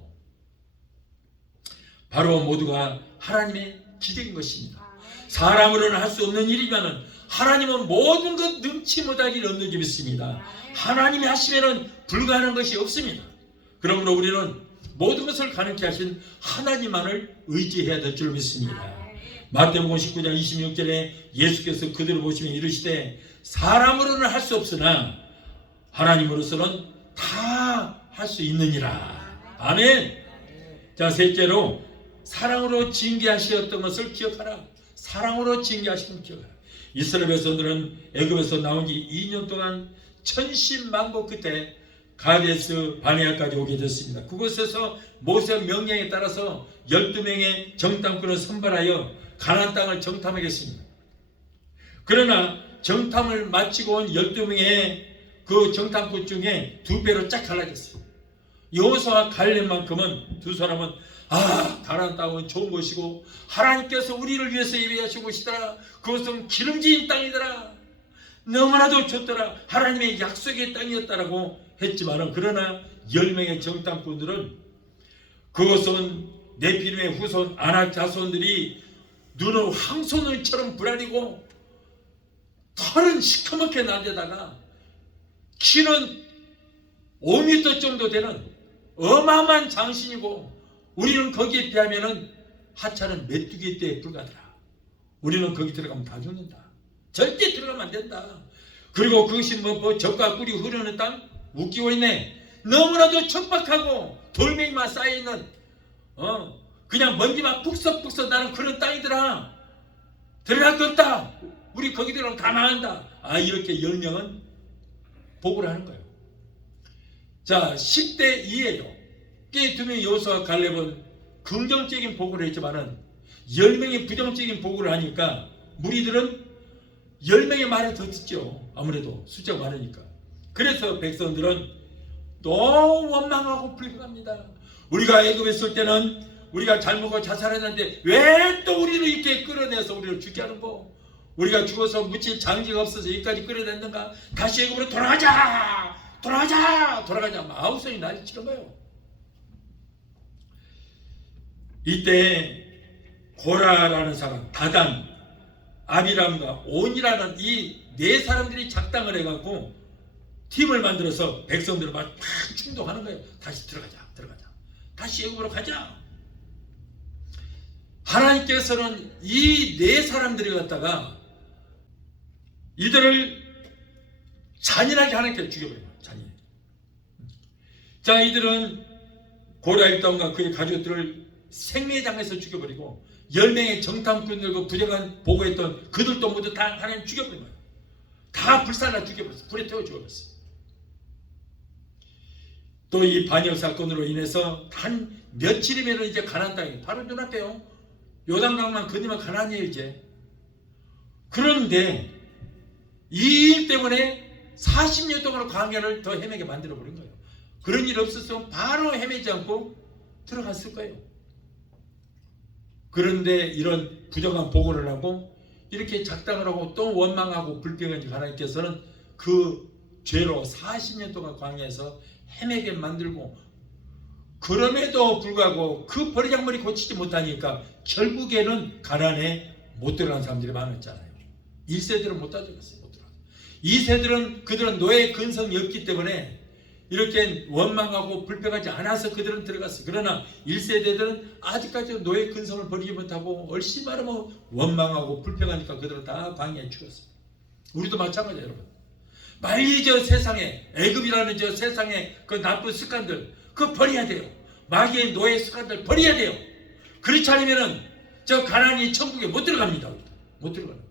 바로 모두가 하나님의 기적인 것입니다. 사람으로는 할 수 없는 일이면은 하나님은 모든 것 능치 못할 일 없는 줄 믿습니다. 하나님이 하시면은 불가능한 것이 없습니다. 그러므로 우리는 모든 것을 가능케 하신 하나님만을 의지해야 될 줄 믿습니다. 마태복음 19장 26절에 예수께서 그들을 보시며 이르시되 사람으로는 할 수 없으나 하나님으로서는 다 할 수 있느니라. 아멘. 자, 셋째로 사랑으로 징계하셨던 것을 기억하라. 사랑으로 징계하신 것 기억하라. 이스라엘 백성들은 애굽에서 나온 지 2년 동안 천신만고 끝에 가데스 바네아까지 오게 됐습니다. 그곳에서 모세 명령에 따라서 12명의 정탐꾼을 선발하여 가나안 땅을 정탐하겠습니다. 그러나 정탐을 마치고 온 12명의 그 정탐꾼 중에 2배로 쫙 갈라졌어요. 여호수아와 갈렙만큼은 두 사람은 가나안 땅은 좋은 곳이고 하나님께서 우리를 위해서 예배하신 곳이더라. 그것은 기름진 땅이더라. 너무나도 좋더라. 하나님의 약속의 땅이었다라고 했지만 그러나 10명의 정탐꾼들은 그것은 네피림의 후손 아낙 자손들이 눈을 황소눈처럼 부라리고 털은 시커멓게 난 데다가 키는 5m 정도 되는 어마어마한 장신이고, 우리는 거기에 비하면은 하찮은 메뚜기 떼에 불과하더라. 우리는 거기 들어가면 다 죽는다. 절대 들어가면 안 된다. 그리고 그것이 뭐 젖과 꿀이 흐르는 땅? 웃기고 있네. 너무나도 척박하고 돌멩이만 쌓여있는 그냥 먼지만 푹석푹석 나는 그런 땅이더라. 들어갈 거 없다. 우리 거기 들어가면 다 망한다. 이렇게 10명은 보고를 하는 거예요. 자, 10대 2예요. 꽤 2명의 여호수아와 갈렙은 긍정적인 보고를 했지만은 10명의 부정적인 보고를 하니까 무리들은 10명의 말을 더 듣죠. 아무래도 숫자가 많으니까. 그래서 백성들은 또 원망하고 불평합니다. 우리가 애굽에 있을 때는 우리가 잘 먹고 자살했는데 왜 또 우리를 이렇게 끌어내서 우리를 죽게 하는 거? 우리가 죽어서 묻힐 장지가 없어서 여기까지 끌어냈는가? 다시 애굽으로 돌아가자! 돌아가자! 돌아가자! 마우성이 난리치는 거예요. 이때 고라라는 사람, 다단, 아비람과 온이라는 이 네 사람들이 작당을 해갖고 팀을 만들어서 백성들을 막 충동하는 거예요. 다시 들어가자, 다시 애굽으로 가자. 하나님께서는 이 네 사람들이 갖다가 이들을 잔인하게 하나님께서 죽여버려요. 잔인. 자, 이들은 고라 일당과 그의 가족들을 생매장에서 죽여버리고 10명의 정탐꾼들과 부정한 보고했던 그들도 모두 다 하나님 죽여버린 거예요. 다 불살라 죽여버렸어요. 불에 태워 죽여버렸어요. 또 이 반역 사건으로 인해서 단 며칠이면 이제 가나안 땅이 바로 눈앞에요. 요단강만 건너면 가나안이에요 이제. 그런데 이 일 때문에 40년 동안 광야를 더 헤매게 만들어버린 거예요. 그런 일 없었으면 바로 헤매지 않고 들어갔을 거예요. 그런데 이런 부정한 보고를 하고 이렇게 작당을 하고 또 원망하고 불평한 하나님께서는 그 죄로 40년 동안 광야에서 헤매게 만들고, 그럼에도 불구하고 그 버리장머리 고치지 못하니까 결국에는 가나안에 못 들어간 사람들이 많았잖아요. 1세들은 못 들어갔어요. 2세들은 그들은 노예 근성이 없기 때문에 이렇게 원망하고 불평하지 않아서 그들은 들어갔어요. 그러나 1세대들은 아직까지 노예 근성을 버리지 못하고 얼씨 말하면 원망하고 불평하니까 그들은 다 광야에 죽었어요. 우리도 마찬가지예요, 여러분. 빨리 저 세상에 애굽이라는 저 세상에 그 나쁜 습관들 그거 버려야 돼요. 마귀의 노예 습관들 버려야 돼요. 그렇지 않으면은 저 가나안이 천국에 못 들어갑니다. 못 들어가요.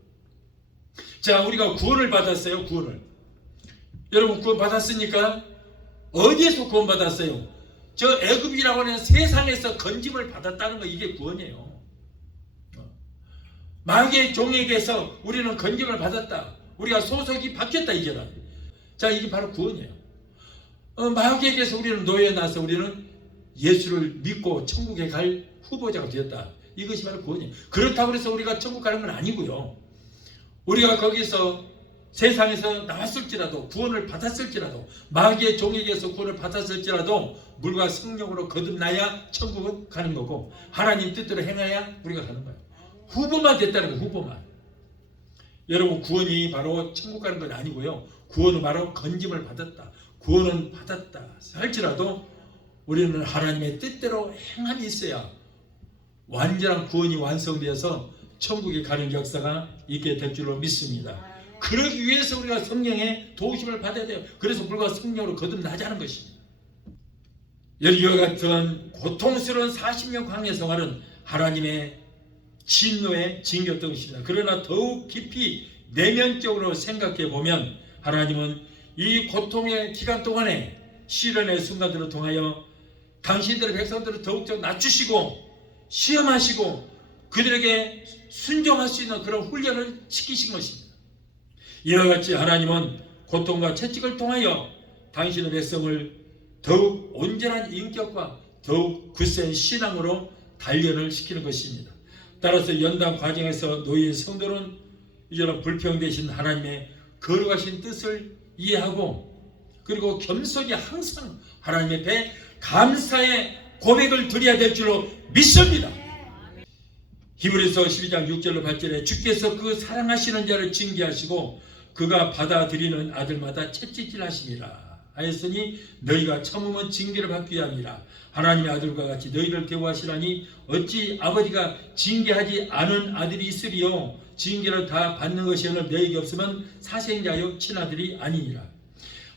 자, 우리가 구원을 받았어요. 구원을. 여러분 구원 받았습니까? 어디에서 구원 받았어요? 저 애굽이라고 하는 세상에서 건짐을 받았다는 거, 이게 구원이에요. 마귀의 종에게서 우리는 건짐을 받았다. 우리가 소속이 바뀌었다 이제는. 자, 이게 바로 구원이에요. 마귀에게서 우리는 노예에 나서 우리는 예수를 믿고 천국에 갈 후보자가 되었다. 이것이 바로 구원이에요. 그렇다고 해서 우리가 천국 가는 건 아니고요. 우리가 거기서 세상에서 나왔을지라도, 구원을 받았을지라도, 마귀의 종에게서 구원을 받았을지라도 물과 성령으로 거듭나야 천국은 가는 거고, 하나님 뜻대로 행해야 우리가 가는 거예요. 후보만 됐다는 거예요. 후보만. 여러분, 구원이 바로 천국 가는 건 아니고요. 구원은 바로 건짐을 받았다, 구원은 받았다 할지라도 우리는 하나님의 뜻대로 행함이 있어야 완전한 구원이 완성되어서 천국에 가는 역사가 있게 될 줄로 믿습니다. 그러기 위해서 우리가 성령의 도우심을 받아야 돼요. 그래서 물과 성령으로 거듭나자는 것입니다. 이와 같은 고통스러운 40년 광야 생활은 하나님의 진노의 징계였던 것입니다. 그러나 더욱 깊이 내면적으로 생각해 보면 하나님은 이 고통의 기간 동안에 시련의 순간들을 통하여 당신들의 백성들을 더욱더 낮추시고 시험하시고 그들에게 순종할 수 있는 그런 훈련을 시키신 것입니다. 이와 같이 하나님은 고통과 채찍을 통하여 당신의 백성을 더욱 온전한 인격과 더욱 굳센 신앙으로 단련을 시키는 것입니다. 따라서 연단 과정에서 노예 성도는 이제는 불평되신 하나님의 거룩하신 뜻을 이해하고 그리고 겸손히 항상 하나님 앞에 감사의 고백을 드려야 될 줄로 믿습니다. 히브리서 12장 6절로 8절에 주께서 그 사랑하시는 자를 징계하시고 그가 받아들이는 아들마다 채찍질 하심이라 하였으니 너희가 참으면 징계를 받기 위함이라. 하나님의 아들과 같이 너희를 대우하시라니 어찌 아버지가 징계하지 않은 아들이 있으리요. 징계를 다 받는 것이 오늘 너희에게 없으면 사생자요 친아들이 아니니라.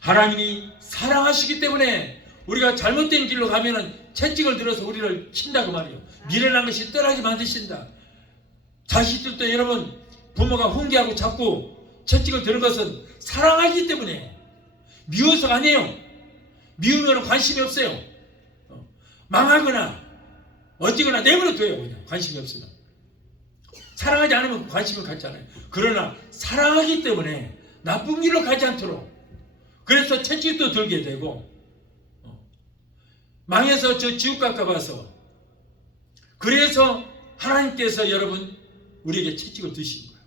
하나님이 사랑하시기 때문에 우리가 잘못된 길로 가면은 채찍을 들어서 우리를 친다고 말이에요. 미련한 것이 떠나게 만드신다. 자식들도 여러분 부모가 훈계하고 자꾸 채찍을 드는 것은 사랑하기 때문에, 미워서가 아니에요. 미우면 관심이 없어요. 망하거나 어찌거나 내버려둬요. 그냥 관심이 없으면. 사랑하지 않으면 관심을 갖지 않아요. 그러나 사랑하기 때문에 나쁜 길로 가지 않도록, 그래서 채찍도 들게 되고, 망해서 저 지옥 갈까 봐서, 그래서 하나님께서 여러분 우리에게 채찍을 드신 거예요.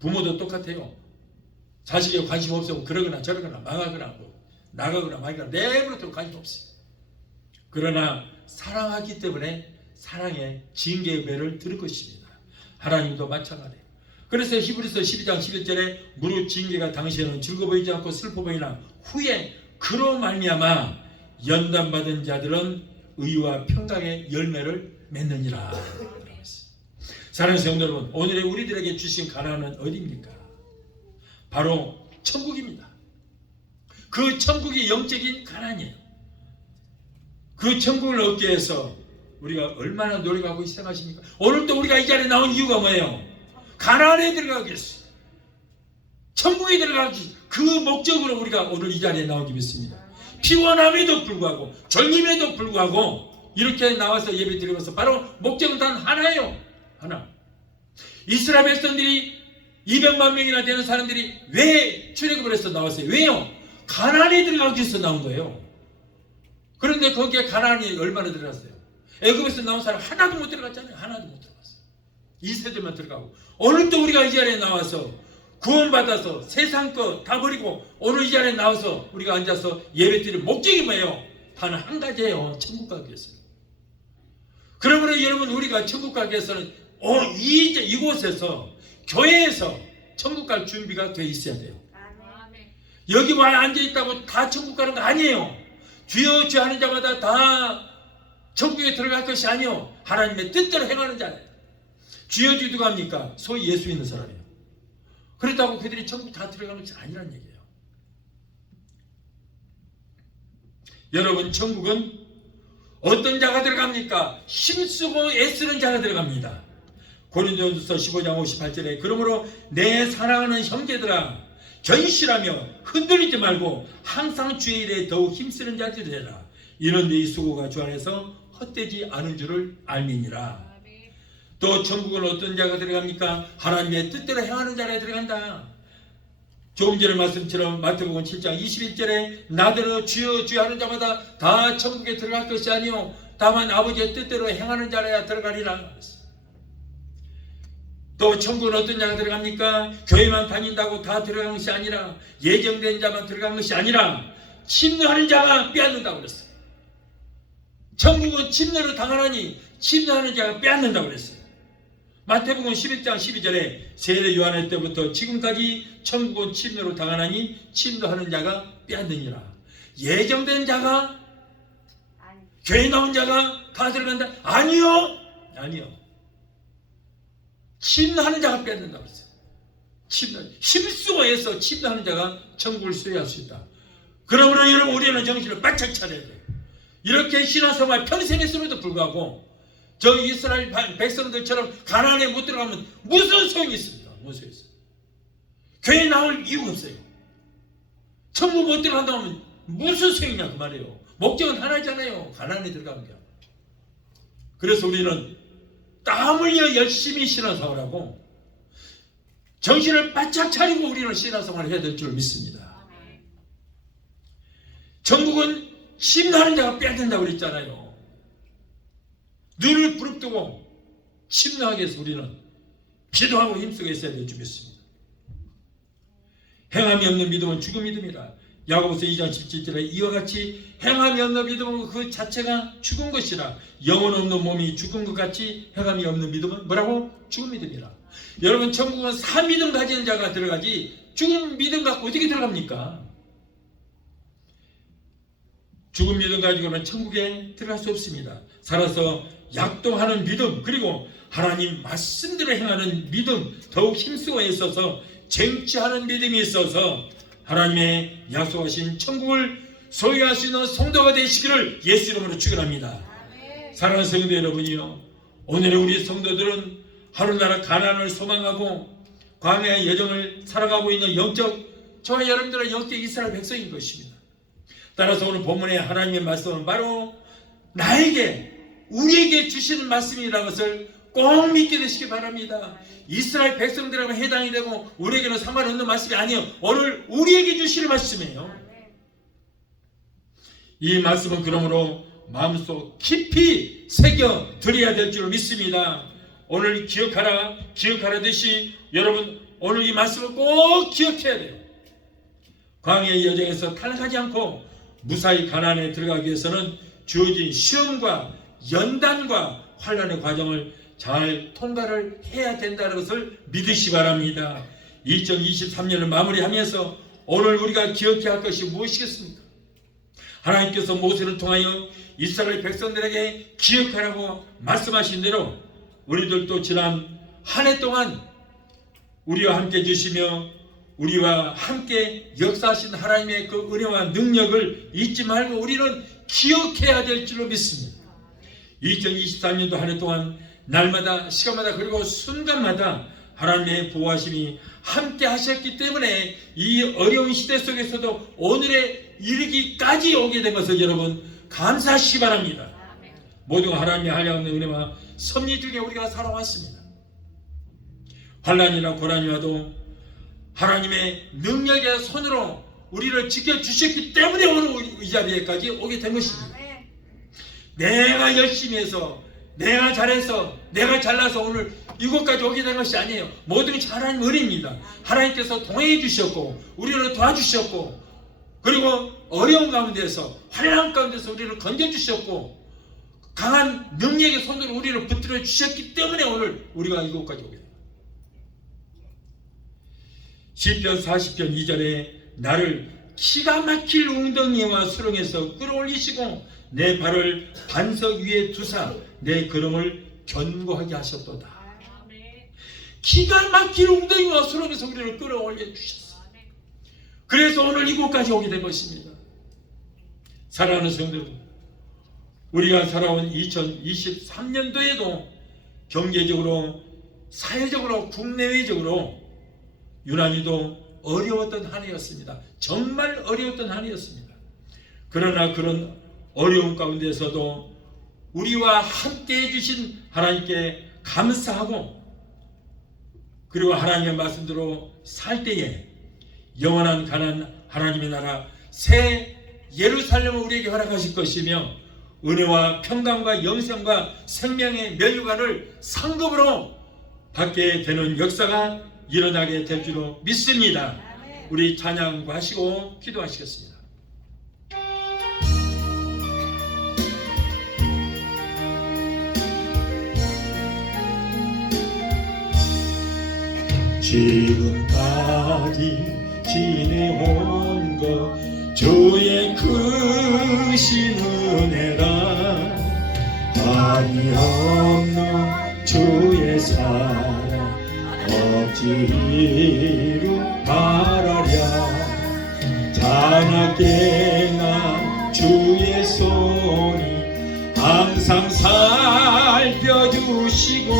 부모도 똑같아요. 자식에 관심 없으면 그러거나 저러거나 망하거나 뭐 나가거나 말거나 내버려둬도 관심 없어요. 그러나 사랑하기 때문에 사랑의 징계의 배를 들을 것입니다. 하나님도 마찬가지예요. 그래서 히브리서 12장 11절에 무릇 징계가 당시에는 즐거워 보이지 않고 슬퍼 보이나 후에 그로 말미암아 연단받은 자들은 의와 평강의 열매를 맺느니라. 사랑하는 성도 여러분, 오늘의 우리들에게 주신 가나안은 어디입니까? 바로 천국입니다. 그 천국이 영적인 가나안이에요. 그 천국을 얻기 위해서 우리가 얼마나 노력하고 생각하십니까? 오늘도 우리가 이 자리에 나온 이유가 뭐예요? 가나안에 들어가기 위해서, 천국에 들어가기, 그 목적으로 우리가 오늘 이 자리에 나오기 위해서입니다. 피곤함에도 불구하고 절림에도 불구하고 이렇게 나와서 예배 드리면서 바로 목적은 단 하나예요. 하나. 이스라엘 백성들이 200만 명이나 되는 사람들이 왜 출애굽을 해서 나왔어요? 왜요? 가나안에 들어가기 위해서 나온 거예요. 그런데 거기에 가나안이 얼마나 들어갔어요? 애굽에서 나온 사람 하나도 못 들어갔잖아요. 하나도 못 들어갔어요. 이세들만 들어가고, 오늘도 우리가 이 자리에 나와서 구원받아서 세상 거 다 버리고 오늘 이 자리에 나와서 우리가 앉아서 예배 드릴 목적이 뭐예요? 단 한 가지예요. 천국 가기 위해서. 그러므로 여러분, 우리가 천국 가기 위해서는 이곳에서, 교회에서 천국 갈 준비가 돼 있어야 돼요. 여기 와 앉아있다고 다 천국 가는 거 아니에요. 주여 주여 하는 자마다 다 천국에 들어갈 것이 아니요, 하나님의 뜻대로 행하는 자예요. 주여 주여 누가 합니까? 소위 예수 있는 사람이에요. 그렇다고 그들이 천국 다 들어가는 것이 아니라는 얘기예요. 여러분, 천국은 어떤 자가 들어갑니까? 힘쓰고 애쓰는 자가 들어갑니다. 고린도전서 15장 58절에 그러므로 내 사랑하는 형제들아, 견실하며 흔들리지 말고 항상 주의 일에 더욱 힘쓰는 자들이 되라. 이런 네 수고가 주 안에서 헛되지 않은 줄을 알미니라. 또 천국은 어떤 자가 들어갑니까? 하나님의 뜻대로 행하는 자가 들어간다. 조금 전에 말씀처럼 마태복음 7장 21절에 나더러 주여 주여 하는 자마다 다 천국에 들어갈 것이 아니요 다만 아버지의 뜻대로 행하는 자라야 들어가리라. 또 천국은 어떤 자가 들어갑니까? 교회만 다닌다고 다 들어가는 것이 아니라, 예정된 자만 들어가는 것이 아니라 침노하는 자가 빼앗는다고 그랬어요. 천국은 침노를 당하나니 침노하는 자가 빼앗는다고 그랬어요. 마태복음 11장 12절에 세례 요한의 때부터 지금까지 천국은 침노를 당하나니 침노하는 자가 빼앗느니라. 예정된 자가, 교회 나온 자가 다 들어간다? 아니요. 침노하는 자가 빼앗는다고 했어요. 힘쓰고 해서 침노하는 자가 천국을 수여할 수 있다. 그러므로 여러분, 우리는 정신을 바짝 차려야 돼요. 이렇게 신앙생활 평생 했음에도 불구하고 저 이스라엘 백성들처럼 가나안에 못 들어가면 무슨 소용이 있습니까? 무슨 소용이 있어요? 교회 나올 이유가 없어요. 천국 못 들어간다고 하면 무슨 소용이냐 그 말이에요. 목적은 하나잖아요. 가나안에 들어가는 게. 그래서 우리는 땀 흘려 열심히 신앙생활을 하고 정신을 바짝 차리고 우리는 신앙생활을 해야 될 줄 믿습니다. 천국은 침노하는 자가 빼앗는다고 그랬잖아요. 눈을 부릅뜨고 침노하기 위해서 우리는 기도하고 힘쓰고 있어야 될 줄 믿습니다. 행함이 없는 믿음은 죽은 믿음이라. 야고보서 2장 17절에 이와 같이 행함이 없는 믿음은 그 자체가 죽은 것이라. 영혼 없는 몸이 죽은 것 같이 행함이 없는 믿음은 뭐라고? 죽은 믿음이라. 여러분, 천국은 사믿음 가진 자가 들어가지 죽은 믿음 갖고 어떻게 들어갑니까? 죽은 믿음 가지고는 천국에 들어갈 수 없습니다. 살아서 약동하는 믿음, 그리고 하나님 말씀대로 행하는 믿음, 더욱 힘쓰고 있어서 쟁취하는 믿음이 있어서 하나님의 약속하신 천국을 소유할 수 있는 성도가 되시기를 예수 이름으로 축원합니다. 사랑하는 성도 여러분이요, 오늘의 우리 성도들은 하루나라 가난을 소망하고 광야의 여정을 살아가고 있는 영적, 저와 여러분들은 영적 이스라엘 백성인 것입니다. 따라서 오늘 본문의 하나님의 말씀은 바로 나에게, 우리에게 주시는 말씀이라는 것을 꼭 믿게 되시기 바랍니다. 이스라엘 백성들하고 해당이 되고 우리에게는 상관없는 말씀이 아니에요. 오늘 우리에게 주시는 말씀이에요. 이 말씀은 그러므로 마음속 깊이 새겨 드려야 될 줄 믿습니다. 오늘 기억하라 듯이 여러분, 오늘 이 말씀을 꼭 기억해야 돼요. 광야의 여정에서 탈락하지 않고 무사히 가나안에 들어가기 위해서는 주어진 시험과 연단과 환난의 과정을 잘 통과를 해야 된다는 것을 믿으시 바랍니다. 2023년을 마무리하면서 오늘 우리가 기억해야 할 것이 무엇이겠습니까? 하나님께서 모세를 통하여 이스라엘 백성들에게 기억하라고 말씀하신 대로 우리들도 지난 한 해 동안 우리와 함께 주시며 우리와 함께 역사하신 하나님의 그 은혜와 능력을 잊지 말고 우리는 기억해야 될 줄로 믿습니다. 2023년도 한 해 동안 날마다, 시간마다, 그리고 순간마다 하나님의 보호하심이 함께 하셨기 때문에 이 어려운 시대 속에서도 오늘에 이르기까지 오게 된 것을 여러분 감사하시기 바랍니다. 모두가 하나님의 한량없는 은혜와 섭리 중에 우리가 살아왔습니다. 환난이나 고난이 와도 하나님의 능력의 손으로 우리를 지켜주셨기 때문에 오늘 이 자리에까지 오게 된 것입니다. 내가 열심히 해서, 내가 잘해서, 내가 잘나서 오늘 이곳까지 오게 된 것이 아니에요. 모든 것이 하나님 은혜입니다. 하나님께서 동행해 주셨고 우리를 도와주셨고, 그리고 어려운 가운데서, 환난 가운데서 우리를 건져주셨고, 강한 능력의 손으로 우리를 붙들어 주셨기 때문에 오늘 우리가 이곳까지 오게 됩니다. 시편 40편 2절에 나를 기가 막힐 웅덩이와 수렁에서 끌어올리시고 내 발을 반석 위에 두사 내 걸음을 견고하게 하셨도다. 기가 막힐 웅덩이와 수렁에서 우리를 끌어올려 주셨어요. 그래서 오늘 이곳까지 오게 된 것입니다. 사랑하는 성도, 우리가 살아온 2023년도에도 경제적으로, 사회적으로, 국내외적으로 유난히도 어려웠던 한 해였습니다. 정말 어려웠던 한 해였습니다. 그러나 그런 어려움 가운데서도 우리와 함께 해주신 하나님께 감사하고, 그리고 하나님의 말씀대로 살 때에 영원한 가나안 하나님의 나라 새 예루살렘을 우리에게 허락하실 것이며 은혜와 평강과 영생과 생명의 면류관을 상급으로 받게 되는 역사가 일어나게 될 줄로 믿습니다. 우리 찬양하시고 기도하시겠습니다. 지금까지 지내온 것 주의 크신 은혜라, 한이 없는 주의 사랑 억지로 바라랴. 자나깨 나 주의 손이 항상 살펴주시고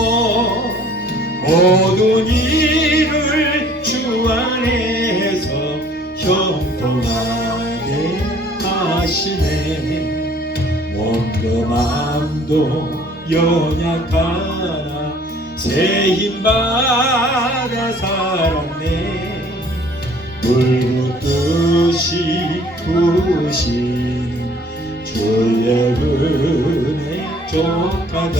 모든 일을 주 안에서 형통하게 하시네. 몸도 마음도 연약하나 새 힘 받아 살았네. 물붓듯이 부신 주의 은혜 족하다.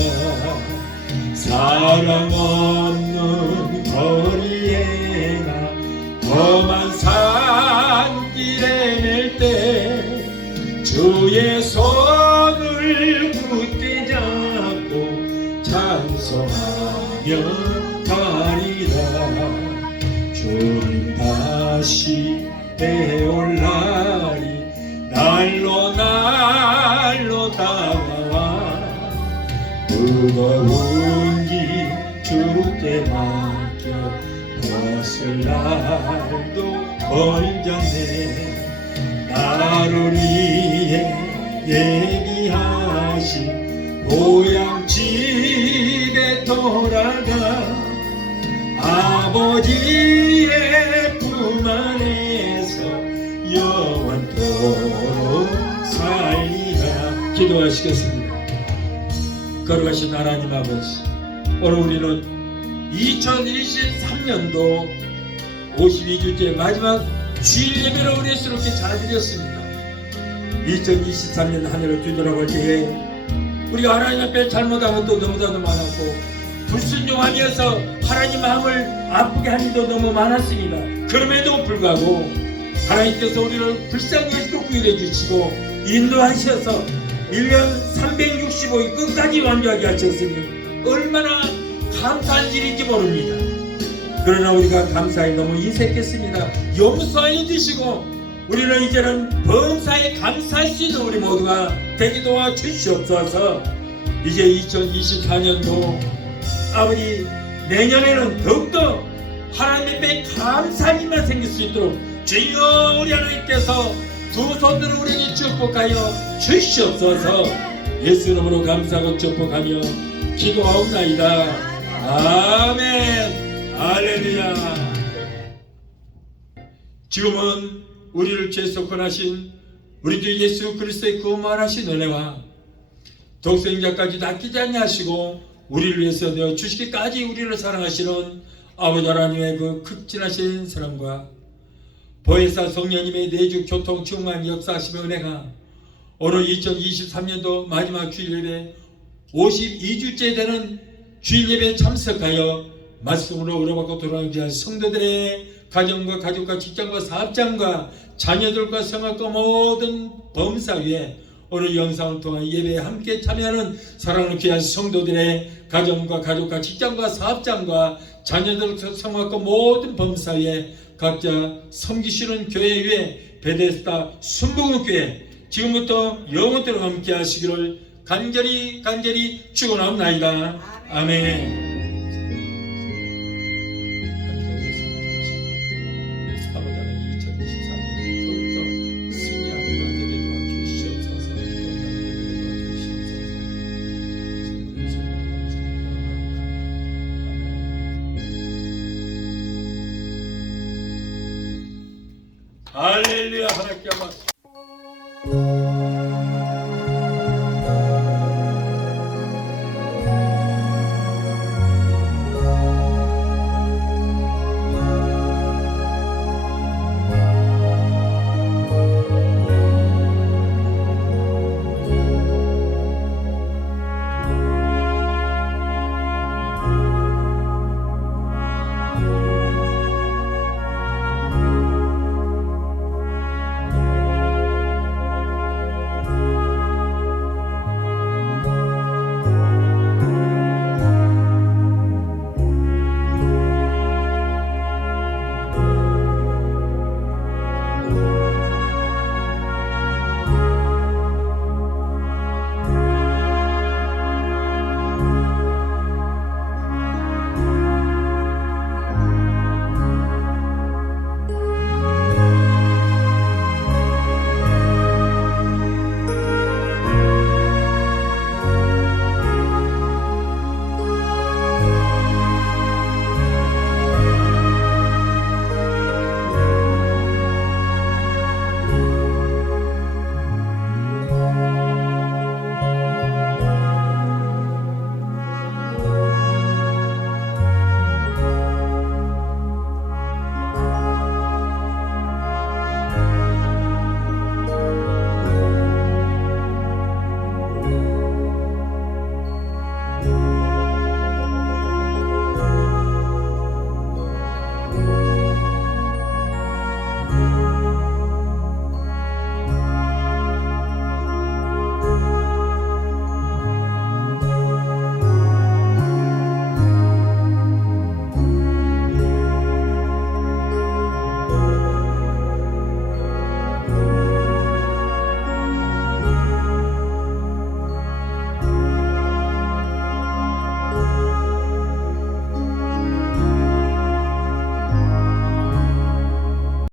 사랑 없는 거리에 나 험한 산길에 낼 때 주의 손을 굳게 잡고 찬송하며 가리 다시 해올 날이 날로 날로 다가와 무거운 길 주께 맡겨 벗을 날도 멀잖네. 나를 위해 예비하신 고향 집에 돌아가 아버지의 품 안에서 영원토록 살리라. 기도하시겠습니다. 거룩하신 하나님 아버지, 오늘 우리는 2023년도 52주째 마지막 주일 예배를 은혜스럽게 잘 드렸습니다. 2023년 한 해를 뒤돌아볼 때에 우리가 하나님 앞에 잘못한 것도 너무나도 많았고 불순종하면서 하나님 마음을 아프게 한 일도 너무 많았습니다. 그럼에도 불구하고 하나님께서 우리를 불쌍히 여기고 구원해 주시고 인도하셔서 1년 365일 끝까지 완주하게 하셨으니 얼마나 감사한 일인지 모릅니다. 그러나 우리가 감사에 너무 인색했습니다. 용서해 주시고 우리는 이제는 범사에 감사할 수 있는 우리 모두가 되게 도와주시옵소서. 이제 2024년도 아버지 내년에는 더욱더 하나님 앞에 감사한 일만 생길 수 있도록 주여 우리 하나님께서 두 손으로 우리에게 축복하여 주시옵소서. 예수 이름으로 감사하고 축복하며 기도하옵나이다. 아멘. 할렐루야. 지금은 우리를 죄에서 권하신 우리 주 예수 그리스도의 거만하신 은혜와 독생자까지 낚이지 아니하시고 우리를 위해서 되어 주시기까지 우리를 사랑하시는 아버지 하나님의 그 극진하신 사랑과 보혜사 성령님의 내주 교통 충만 역사하심의 은혜가 오늘 2023년도 마지막 주일 예배 52주째 되는 주일 예배에 참석하여 말씀으로 의뢰받고 돌아오는 성도들의 가정과 가족과 직장과 사업장과 자녀들과 성악과 모든 범사 위에 오늘 영상을 통한 예배에 함께 참여하는 사랑하는 귀한 성도들의 가정과 가족과 직장과 사업장과 자녀들 성악과 모든 범사 위에 각자 섬기시는 교회 위에 베데스다 순복음교회 지금부터 영원토록 함께 하시기를 간절히 축원하옵나이다. 아멘. 할렐루야. 하나님께